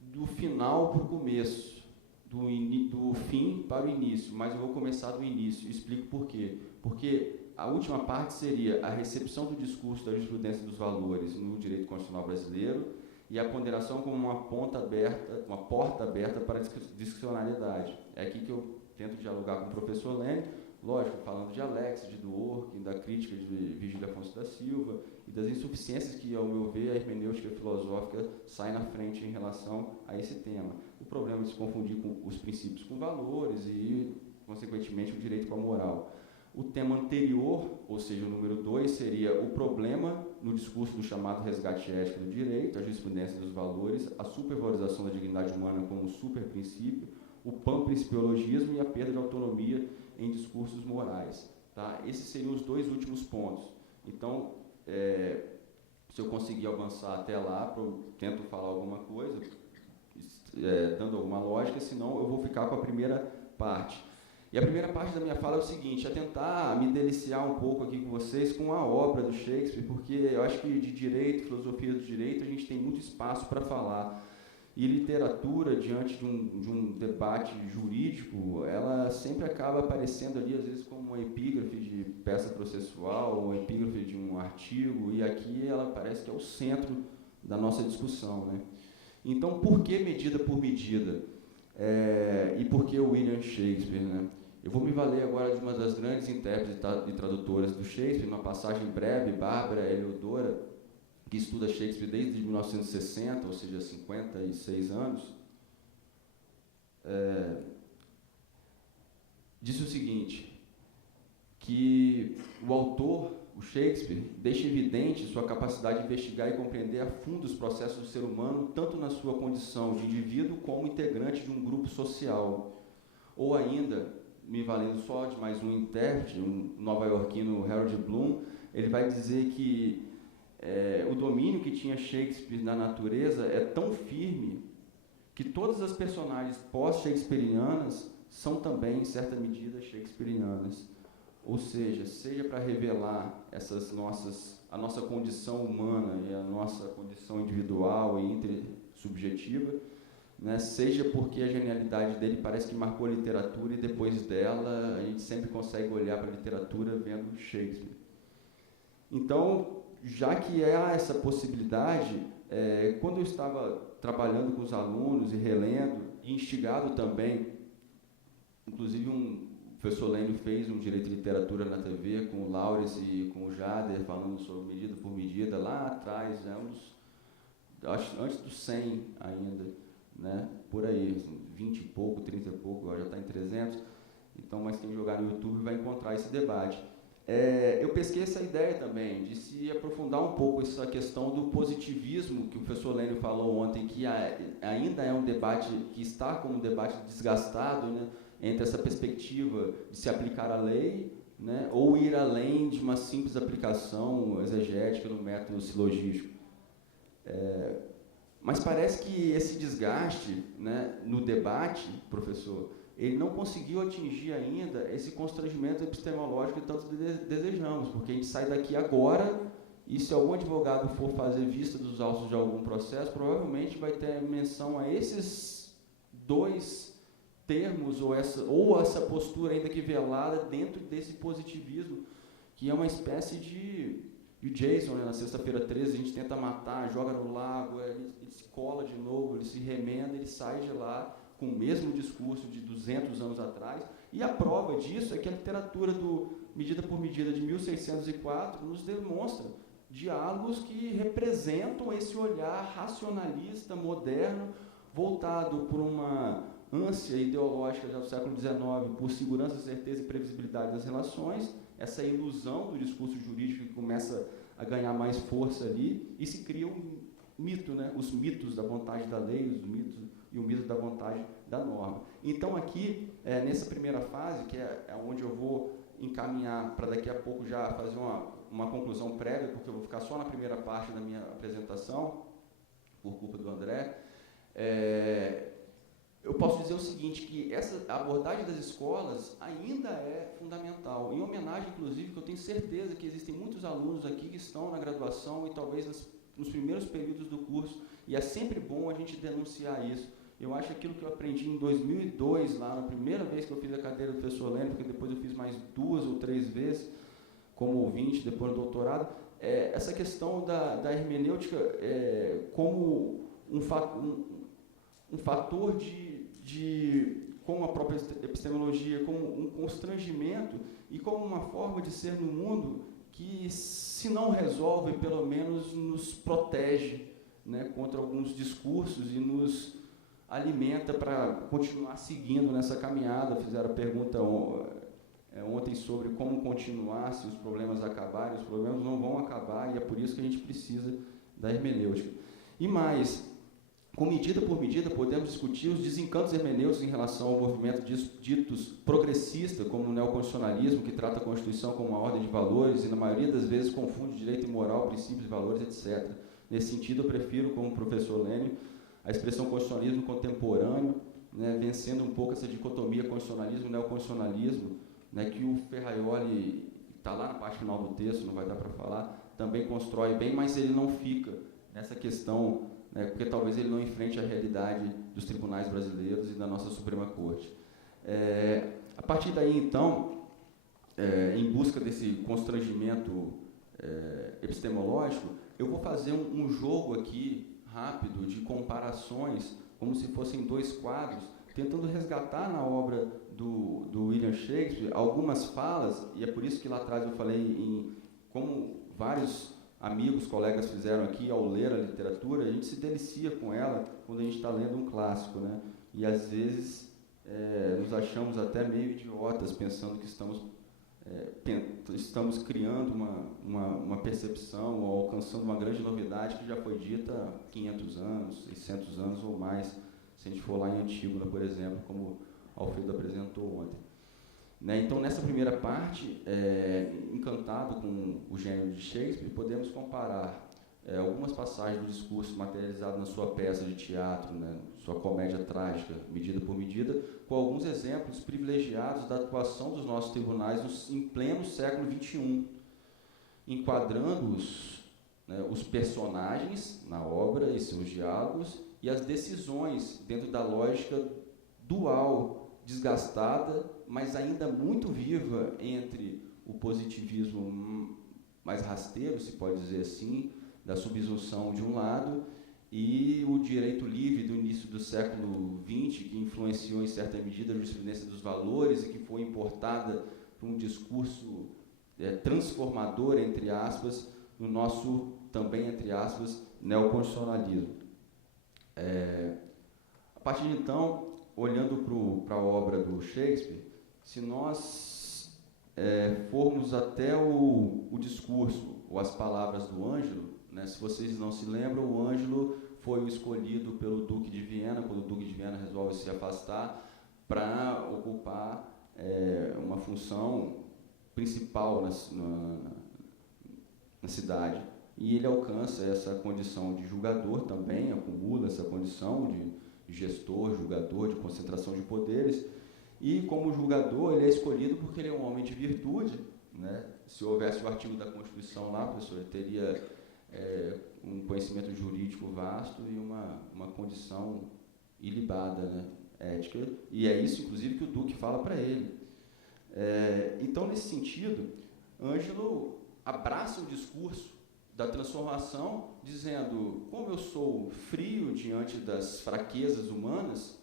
do final para o começo, do fim para o início, mas eu vou começar do início. Explico por quê. Porque a última parte seria a recepção do discurso da jurisprudência dos valores no direito constitucional brasileiro e a ponderação como uma porta aberta para a discricionariedade. É aqui que eu tento dialogar com o professor Lênio, lógico, falando de Alex, de Dworkin, da crítica de Virgílio Afonso da Silva e das insuficiências que, ao meu ver, a hermenêutica filosófica sai na frente em relação a esse tema. O problema de se confundir com os princípios com valores e, consequentemente, o direito com a moral. O tema anterior, ou seja, o número 2, seria o problema no discurso do chamado resgate ético do direito, a jurisprudência dos valores, a supervalorização da dignidade humana como superprincípio, o panprincipiologismo e a perda de autonomia em discursos morais. Tá? Esses seriam os 2 últimos pontos. Então, se eu conseguir avançar até lá, tento falar alguma coisa, dando alguma lógica, senão eu vou ficar com a primeira parte. E a primeira parte da minha fala é o seguinte, é tentar me deliciar um pouco aqui com vocês com a obra do Shakespeare, porque eu acho que de direito, filosofia do direito, a gente tem muito espaço para falar. E literatura, diante de um debate jurídico, ela sempre acaba aparecendo ali, às vezes, como uma epígrafe de peça processual, uma epígrafe de um artigo, e aqui ela parece que é o centro da nossa discussão, né? Então, por que medida por medida? E por que William Shakespeare, né? Eu vou me valer agora de uma das grandes intérpretes e tradutoras do Shakespeare, uma passagem breve, Bárbara Heliodora, que estuda Shakespeare desde 1960, ou seja, 56 anos, disse o seguinte, que o autor, o Shakespeare, deixa evidente sua capacidade de investigar e compreender a fundo os processos do ser humano, tanto na sua condição de indivíduo como integrante de um grupo social. Ou ainda, me valendo só de mais um intérprete, um nova-iorquino, Harold Bloom, ele vai dizer que o domínio que tinha Shakespeare na natureza é tão firme que todas as personagens pós-shakespearianas são também, em certa medida, shakespearianas. Ou seja para revelar a nossa condição humana e a nossa condição individual e intersubjetiva, né, seja porque a genialidade dele parece que marcou a literatura e depois dela a gente sempre consegue olhar para a literatura vendo Shakespeare. Então, já que há essa possibilidade, quando eu estava trabalhando com os alunos e relendo, e instigado também, inclusive o professor Lênio fez um Direito de Literatura na TV com o Laures e com o Jader, falando sobre medida por medida, lá atrás, acho antes dos 100 ainda, né, por aí, assim, 20 e pouco, 30 e pouco, agora já está em 300, então, mas quem jogar no YouTube vai encontrar esse debate. Eu pesquei essa ideia também, de se aprofundar um pouco essa questão do positivismo, que o professor Lênio falou ontem, que ainda é um debate que está como um debate desgastado, né, entre essa perspectiva de se aplicar a lei, né, ou ir além de uma simples aplicação exegética no método silogístico. Mas parece que esse desgaste, né, no debate, professor, ele não conseguiu atingir ainda esse constrangimento epistemológico que tanto desejamos, porque a gente sai daqui agora e se algum advogado for fazer vista dos autos de algum processo, provavelmente vai ter menção a esses 2 termos ou essa postura ainda que velada dentro desse positivismo, que é uma espécie de Jason, né, na sexta-feira 13, a gente tenta matar, joga no lago, ele se cola de novo, ele se remenda, ele sai de lá com o mesmo discurso de 200 anos atrás, e a prova disso é que a literatura do Medida por Medida de 1604 nos demonstra diálogos que representam esse olhar racionalista, moderno, voltado por uma ânsia ideológica já do século XIX por segurança, certeza e previsibilidade das relações, essa ilusão do discurso jurídico que começa a ganhar mais força ali, e se cria um mito, né? Os mitos da vontade da lei, os mitos e o mito da vontade da norma. Então, aqui, nessa primeira fase, que é onde eu vou encaminhar para daqui a pouco já fazer uma conclusão prévia, porque eu vou ficar só na primeira parte da minha apresentação, por culpa do André, eu posso dizer o seguinte, que a abordagem das escolas ainda é fundamental, em homenagem, inclusive, que eu tenho certeza que existem muitos alunos aqui que estão na graduação e talvez nos primeiros períodos do curso, e é sempre bom a gente denunciar isso. Eu acho que aquilo que eu aprendi em 2002, lá na primeira vez que eu fiz a cadeira do professor Lênio, porque depois eu fiz mais 2 ou 3 vezes como ouvinte, depois do doutorado, essa questão da hermenêutica como um fator de como a própria epistemologia, como um constrangimento e como uma forma de ser no mundo que, se não resolve, pelo menos nos protege, né, contra alguns discursos e nos alimenta para continuar seguindo nessa caminhada. Fizeram a pergunta ontem sobre como continuar se os problemas acabarem. Os problemas não vão acabar e é por isso que a gente precisa da hermenêutica. E mais, com medida por medida, podemos discutir os desencantos hermenêuticos em relação ao movimento ditos progressista, como o neoconstitucionalismo, que trata a Constituição como uma ordem de valores e, na maioria das vezes, confunde direito e moral, princípios e valores, etc. Nesse sentido, eu prefiro, como o professor Lênio, a expressão constitucionalismo contemporâneo, né, vencendo um pouco essa dicotomia constitucionalismo e neoconstitucionalismo, né, que o Ferraioli, está lá na parte final do texto, não vai dar para falar, também constrói bem, mas ele não fica nessa questão, né, porque talvez ele não enfrente a realidade dos tribunais brasileiros e da nossa Suprema Corte. A partir daí, então, em busca desse constrangimento epistemológico, eu vou fazer um jogo aqui rápido de comparações, como se fossem dois quadros, tentando resgatar na obra do William Shakespeare algumas falas, e é por isso que lá atrás eu falei em como vários amigos, colegas fizeram aqui ao ler a literatura, a gente se delicia com ela quando a gente está lendo um clássico, né? E às vezes nos achamos até meio idiotas pensando que estamos criando uma percepção ou alcançando uma grande novidade que já foi dita há 500 anos, 600 anos ou mais, se a gente for lá em Antígona, por exemplo, como Alfredo apresentou ontem. Né? Então, nessa primeira parte, encantado com o gênero de Shakespeare, podemos comparar algumas passagens do discurso materializado na sua peça de teatro, né, sua comédia trágica, Medida por Medida, com alguns exemplos privilegiados da atuação dos nossos tribunais em pleno século XXI, enquadrando os personagens na obra e seus diálogos e as decisões dentro da lógica dual, desgastada, mas ainda muito viva entre o positivismo mais rasteiro, se pode dizer assim, da subsunção de um lado, e o direito livre do início do século XX, que influenciou em certa medida a jurisprudência dos valores e que foi importada por um discurso transformador, entre aspas, no nosso, também, entre aspas, neoconstitucionalismo. A partir de então, olhando para a obra do Shakespeare, se nós formos até o discurso ou as palavras do Ângelo, né, se vocês não se lembram, o Ângelo foi o escolhido pelo Duque de Viena, quando o Duque de Viena resolve se afastar, para ocupar uma função principal na cidade. E ele alcança essa condição de julgador também, acumula essa condição de gestor, julgador, de concentração de poderes, e como julgador ele é escolhido porque ele é um homem de virtude, né? Se houvesse o artigo da Constituição lá, professor, ele teria um conhecimento jurídico vasto e uma condição ilibada, né, ética, e é isso, inclusive, que o Duque fala para ele. Então, nesse sentido, Ângelo abraça o discurso da transformação, dizendo, como eu sou frio diante das fraquezas humanas,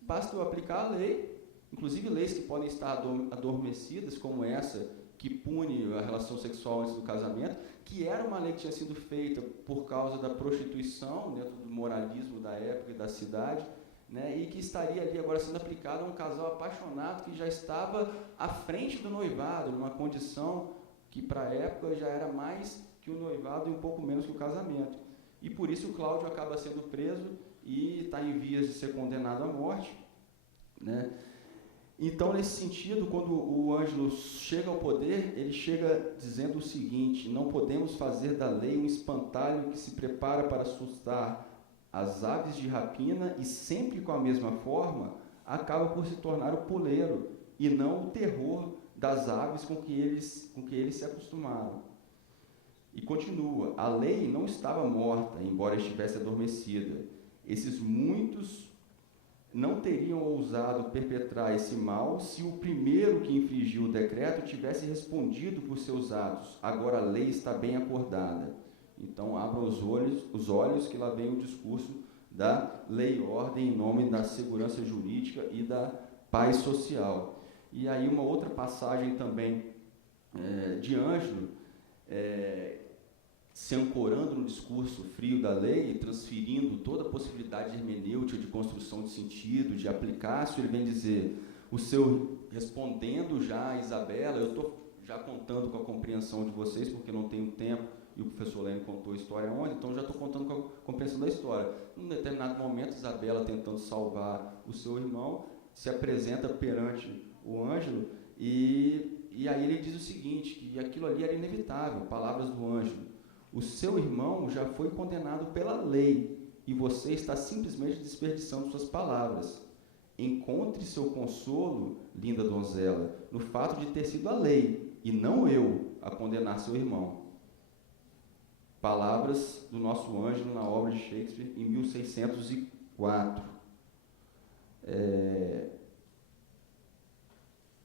basta eu aplicar a lei, inclusive leis que podem estar adormecidas, como essa, que pune a relação sexual antes do casamento, que era uma lei que tinha sido feita por causa da prostituição, dentro do moralismo da época e da cidade, né, e que estaria ali agora sendo aplicada a um casal apaixonado que já estava à frente do noivado, numa condição que para a época já era mais que o noivado e um pouco menos que o casamento. E por isso o Cláudio acaba sendo preso e está em vias de ser condenado à morte, né? Então, nesse sentido, quando o Ângelo chega ao poder, ele chega dizendo o seguinte: não podemos fazer da lei um espantalho que se prepara para assustar as aves de rapina e, sempre com a mesma forma, acaba por se tornar o puleiro e não o terror das aves com que eles se acostumaram. E continua: a lei não estava morta, embora estivesse adormecida. Esses muitos não teriam ousado perpetrar esse mal se o primeiro que infringiu o decreto tivesse respondido por seus atos. Agora a lei está bem acordada. Então, abram os olhos que lá vem o discurso da lei e ordem, em nome da segurança jurídica e da paz social. E aí uma outra passagem também de Ângelo, se ancorando no discurso frio da lei e transferindo toda a possibilidade de hermenêutica, de construção de sentido, de aplicácio, ele vem dizer, respondendo já a Isabela, eu estou já contando com a compreensão de vocês, porque não tenho tempo, e o professor Lênin contou a história ontem, então já estou contando com a compreensão da história. Num determinado momento, Isabela, tentando salvar o seu irmão, se apresenta perante o Ângelo, e aí ele diz o seguinte, que aquilo ali era inevitável, palavras do Ângelo, o seu irmão já foi condenado pela lei, e você está simplesmente desperdiçando suas palavras. Encontre seu consolo, linda donzela, no fato de ter sido a lei, e não eu, a condenar seu irmão. Palavras do nosso Ângelo na obra de Shakespeare, em 1604.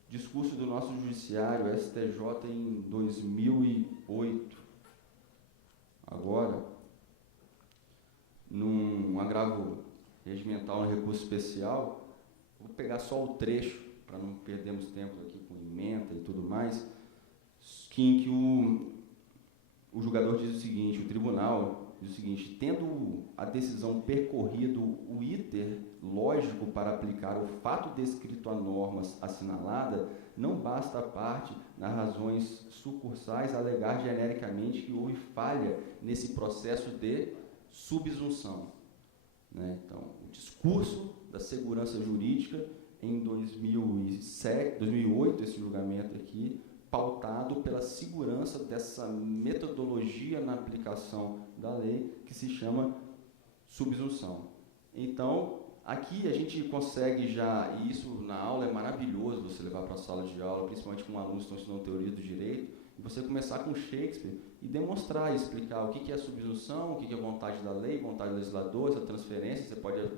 Discurso do nosso judiciário, STJ, em 2008. Agora, num agravo regimental no recurso especial, vou pegar só o trecho, para não perdermos tempo aqui com emenda e tudo mais, em que o julgador diz o seguinte, o tribunal diz o seguinte, tendo a decisão percorrido o iter lógico para aplicar o fato descrito a normas assinalada, não basta a parte, nas razões sucursais, alegar genericamente que houve falha nesse processo de subsunção. Né? Então, o discurso da segurança jurídica em 2008, esse julgamento aqui, pautado pela segurança dessa metodologia na aplicação da lei que se chama subsunção. Então, aqui a gente consegue já, e isso na aula é maravilhoso você levar para a sala de aula, principalmente com alunos que estão estudando teoria do direito, e você começar com Shakespeare e demonstrar e explicar o que é a subsunção, o que é a vontade da lei, vontade do legislador, essa transferência. Você pode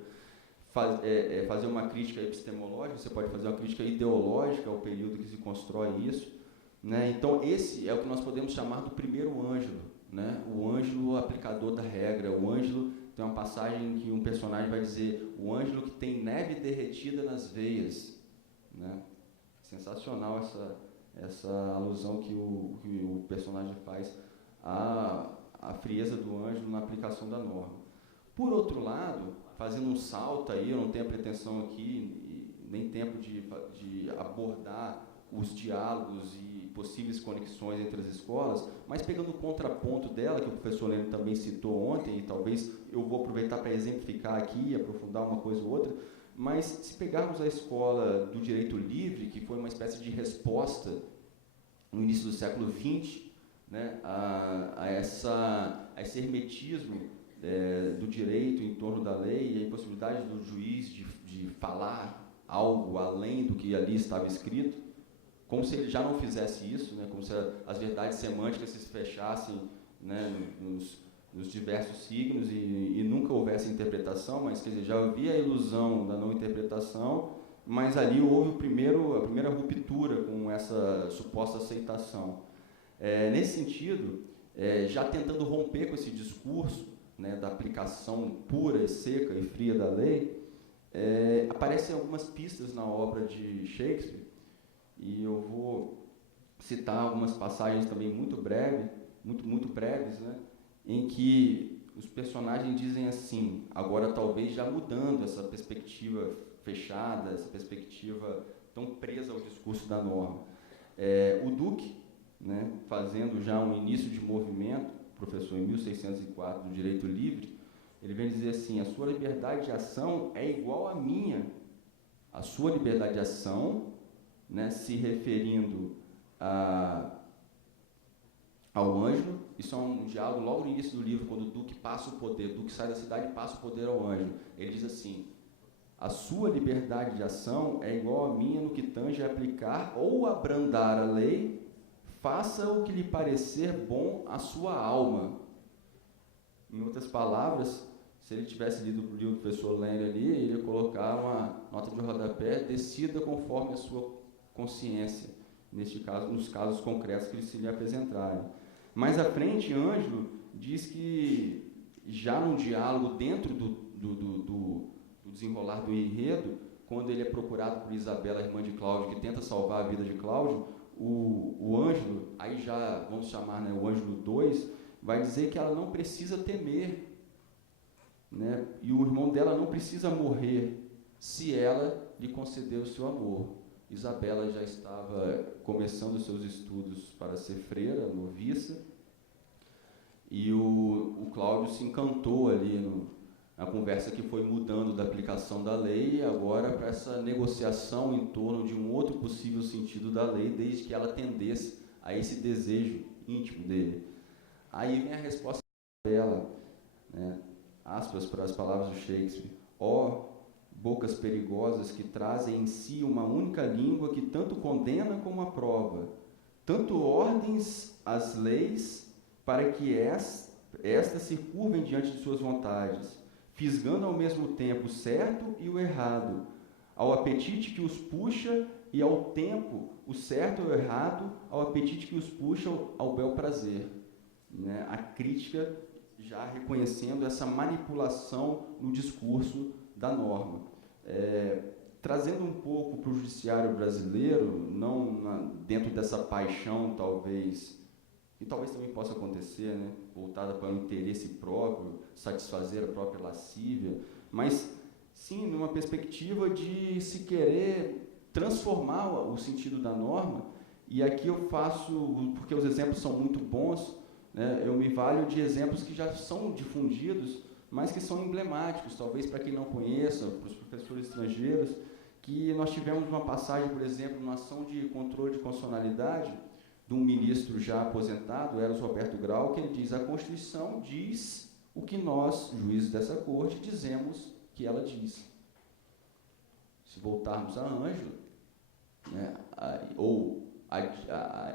fazer uma crítica epistemológica, você pode fazer uma crítica ideológica ao período que se constrói isso. Né? Então, esse é o que nós podemos chamar do primeiro Ângelo, né? O Ângelo aplicador da regra. O Ângelo tem uma passagem que um personagem vai dizer, o Ângelo que tem neve derretida nas veias. Né? Sensacional essa alusão que o personagem faz à frieza do Ângelo na aplicação da norma. Por outro lado, fazendo um salto aí, eu não tenho a pretensão aqui, nem tempo de abordar os diálogos e possíveis conexões entre as escolas, mas pegando o contraponto dela, que o professor Lênin também citou ontem, e talvez eu vou aproveitar para exemplificar aqui, aprofundar uma coisa ou outra, mas se pegarmos a escola do direito livre, que foi uma espécie de resposta no início do século XX, né, a esse hermetismo do direito em torno da lei e a impossibilidade do juiz de falar algo além do que ali estava escrito, como se ele já não fizesse isso, né, como se as verdades semânticas se fechassem, né, nos diversos signos e nunca houvesse interpretação, mas quer dizer, já havia a ilusão da não interpretação, mas ali houve a primeira ruptura com essa suposta aceitação. Nesse sentido, já tentando romper com esse discurso, né, da aplicação pura, seca e fria da lei, aparecem algumas pistas na obra de Shakespeare, e eu vou citar algumas passagens também muito breves, né, em que os personagens dizem assim, agora talvez já mudando essa perspectiva fechada, essa perspectiva tão presa ao discurso da norma. O Duque, né, fazendo já um início de movimento, professor em 1604 do direito livre, ele vem dizer assim, a sua liberdade de ação é igual à minha. A sua liberdade de ação, né, se referindo ao Ângelo, isso é um diálogo logo no início do livro, quando o Duque passa o poder, o Duque sai da cidade e passa o poder ao Ângelo. Ele diz assim, a sua liberdade de ação é igual à minha no que tange a aplicar ou abrandar a lei, faça o que lhe parecer bom à sua alma. Em outras palavras, se ele tivesse lido o livro do professor Lênin ali, ele ia colocar uma nota de rodapé, decida conforme a sua consciência, neste caso, nos casos concretos que se lhe apresentarem. Mais à frente, Ângelo diz que, já num diálogo dentro do desenrolar do enredo, quando ele é procurado por Isabela, irmã de Cláudio, que tenta salvar a vida de Cláudio, o Ângelo, aí já vamos chamar, né, o Ângelo 2, vai dizer que ela não precisa temer, né, e o irmão dela não precisa morrer se ela lhe conceder o seu amor. Isabela já estava começando os seus estudos para ser freira, noviça, e o Cláudio se encantou ali na conversa que foi mudando da aplicação da lei, agora para essa negociação em torno de um outro possível sentido da lei, desde que ela tendesse a esse desejo íntimo dele. Aí vem a resposta dela, né, aspas para as palavras do Shakespeare: ó bocas perigosas que trazem em si uma única língua que tanto condena como aprova, tanto ordens as leis para que estas se curvem diante de suas vontades, fisgando ao mesmo tempo o certo e o errado, ao apetite que os puxa e ao tempo o certo e o errado, ao apetite que os puxa ao bel prazer. Né? A crítica já reconhecendo essa manipulação no discurso da norma. Trazendo um pouco para o judiciário brasileiro, não dentro dessa paixão, talvez, e talvez também possa acontecer, né, voltada para o interesse próprio, satisfazer a própria lascívia, mas sim numa perspectiva de se querer transformar o sentido da norma. E aqui eu faço, porque os exemplos são muito bons, né, eu me valho de exemplos que já são difundidos, mas que são emblemáticos, talvez para quem não conheça, para os professores estrangeiros, que nós tivemos uma passagem, por exemplo, numa ação de controle de constitucionalidade de um ministro já aposentado, Eros Roberto Grau, que ele diz: a Constituição diz o que nós, juízes dessa corte, dizemos que ela diz. Se voltarmos a Ângelo, né,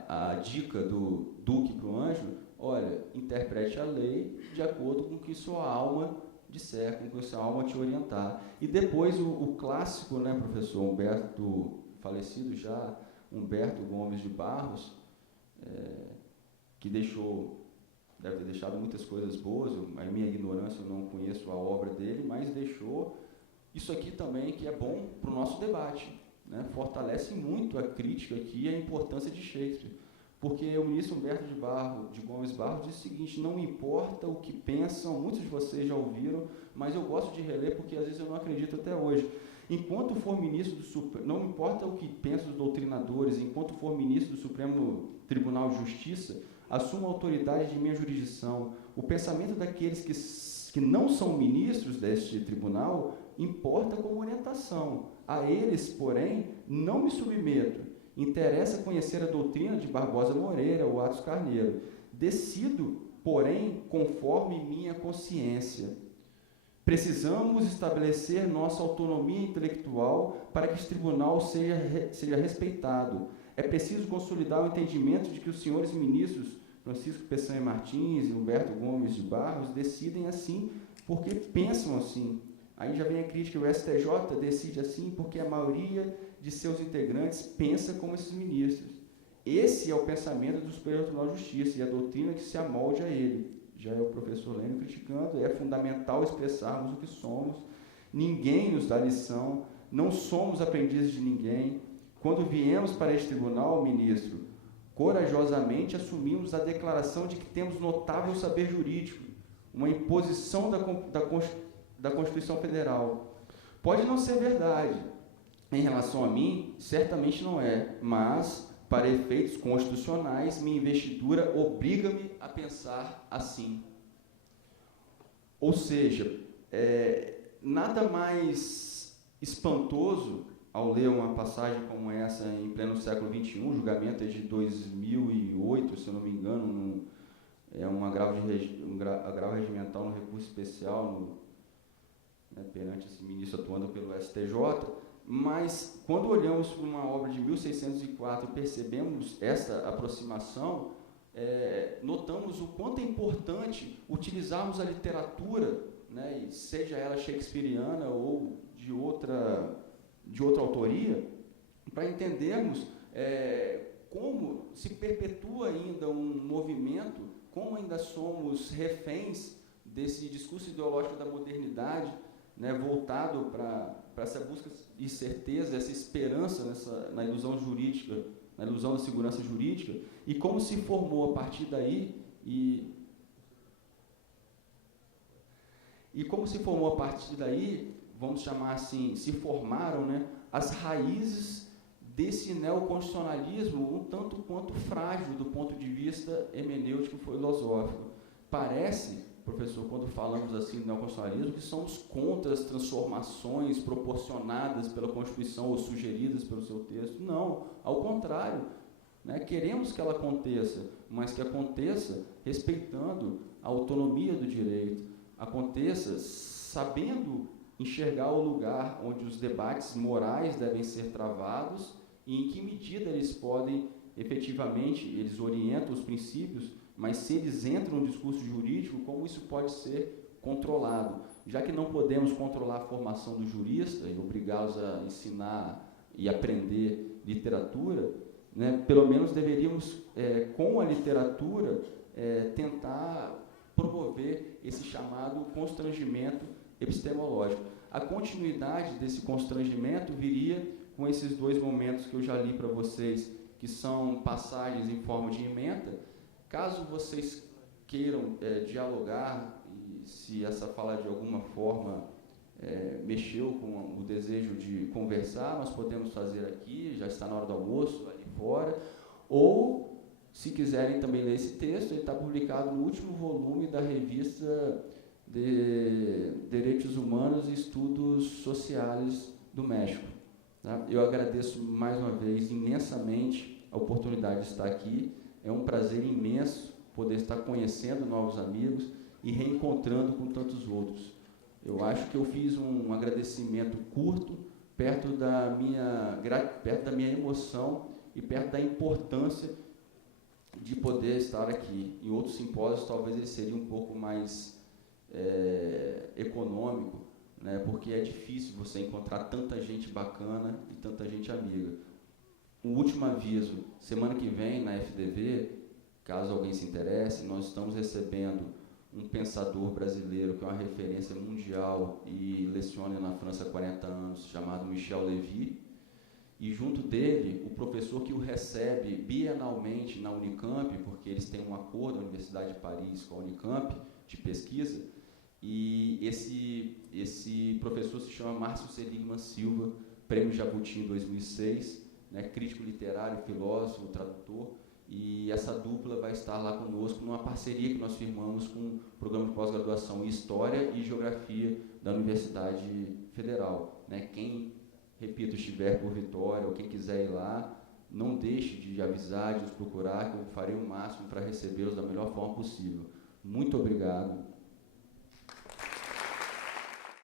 a dica do Duque para o Ângelo: olha, interprete a lei de acordo com o que sua alma disser, com o que sua alma te orientar. E depois o clássico, né, professor Humberto, falecido já, Humberto Gomes de Barros, que deve ter deixado muitas coisas boas, a minha ignorância, eu não conheço a obra dele, mas deixou isso aqui também, que é bom para o nosso debate, né? Fortalece muito a crítica aqui e a importância de Shakespeare. Porque o ministro Humberto de Gomes Barros disse o seguinte: não importa o que pensam, muitos de vocês já ouviram, mas eu gosto de reler porque às vezes eu não acredito até hoje. Enquanto for ministro do Supremo, não importa o que pensam os doutrinadores, enquanto for ministro do Supremo Tribunal de Justiça, assumo a autoridade de minha jurisdição. O pensamento daqueles que não são ministros deste tribunal importa como orientação. A eles, porém, não me submeto. Interessa conhecer a doutrina de Barbosa Moreira ou Atos Carneiro. Decido, porém, conforme minha consciência. Precisamos estabelecer nossa autonomia intelectual para que este tribunal seja respeitado. É preciso consolidar o entendimento de que os senhores ministros Francisco Peçanha Martins e Humberto Gomes de Barros decidem assim porque pensam assim. Aí já vem a crítica: o STJ decide assim porque a maioria de seus integrantes pensa como esses ministros. Esse é o pensamento do Superior Tribunal de Justiça e a doutrina que se amolde a ele. Já é o professor Lênio criticando: é fundamental expressarmos o que somos, ninguém nos dá lição, não somos aprendizes de ninguém. Quando viemos para este tribunal, ministro, corajosamente assumimos a declaração de que temos notável saber jurídico, uma imposição da Constituição Federal. Pode não ser verdade. Em relação a mim, certamente não é, mas, para efeitos constitucionais, minha investidura obriga-me a pensar assim. Ou seja, nada mais espantoso ao ler uma passagem como essa em pleno século XXI, o julgamento é de 2008, se eu não me engano, é um agravo regimental no recurso especial, perante esse ministro atuando pelo STJ. Mas, quando olhamos para uma obra de 1604 e percebemos essa aproximação, notamos o quanto é importante utilizarmos a literatura, né, seja ela shakespeariana ou de outra autoria, para entendermos como se perpetua ainda um movimento, como ainda somos reféns desse discurso ideológico da modernidade, né, voltado para essa busca de certeza, essa esperança na ilusão jurídica, na ilusão da segurança jurídica, e como se formou a partir daí, vamos chamar assim, se formaram, né, as raízes desse neoconstitucionalismo um tanto quanto frágil do ponto de vista hermenêutico filosófico. Parece, professor, quando falamos assim do neoconstitucionalismo, que somos contra as transformações proporcionadas pela Constituição ou sugeridas pelo seu texto. Não, ao contrário, né, queremos que ela aconteça, mas que aconteça respeitando a autonomia do direito, aconteça sabendo enxergar o lugar onde os debates morais devem ser travados e em que medida eles podem, efetivamente, eles orientam os princípios, mas se eles entram no discurso jurídico, como isso pode ser controlado. Já que não podemos controlar a formação do jurista e obrigá-los a ensinar e aprender literatura, né, pelo menos deveríamos, com a literatura, tentar promover esse chamado constrangimento epistemológico. A continuidade desse constrangimento viria com esses dois momentos que eu já li para vocês, que são passagens em forma de ementa. Caso vocês queiram dialogar, e se essa fala de alguma forma mexeu com o desejo de conversar, nós podemos fazer aqui, já está na hora do almoço, ali fora, ou, se quiserem também ler esse texto, ele está publicado no último volume da revista de Direitos Humanos e Estudos Sociais do México. Tá? Eu agradeço mais uma vez imensamente a oportunidade de estar aqui. É um prazer imenso poder estar conhecendo novos amigos e reencontrando com tantos outros. Eu acho que eu fiz um agradecimento curto, perto da minha emoção e perto da importância de poder estar aqui. Em outros simpósios, talvez ele seria um pouco mais econômico, né, porque é difícil você encontrar tanta gente bacana e tanta gente amiga. Um último aviso, semana que vem, na FDV, caso alguém se interesse, nós estamos recebendo um pensador brasileiro que é uma referência mundial e leciona na França há 40 anos, chamado Michel Lévy, e junto dele, o professor que o recebe bienalmente na Unicamp, porque eles têm um acordo da Universidade de Paris com a Unicamp, de pesquisa, e esse professor se chama Márcio Seligman Silva, Prêmio Jabuti em 2006, né, crítico literário, filósofo, tradutor, e essa dupla vai estar lá conosco numa parceria que nós firmamos com o programa de pós-graduação em História e Geografia da Universidade Federal. Né? Quem, repito, estiver por Vitória ou quem quiser ir lá, não deixe de avisar, de nos procurar, que eu farei o máximo para recebê-los da melhor forma possível. Muito obrigado.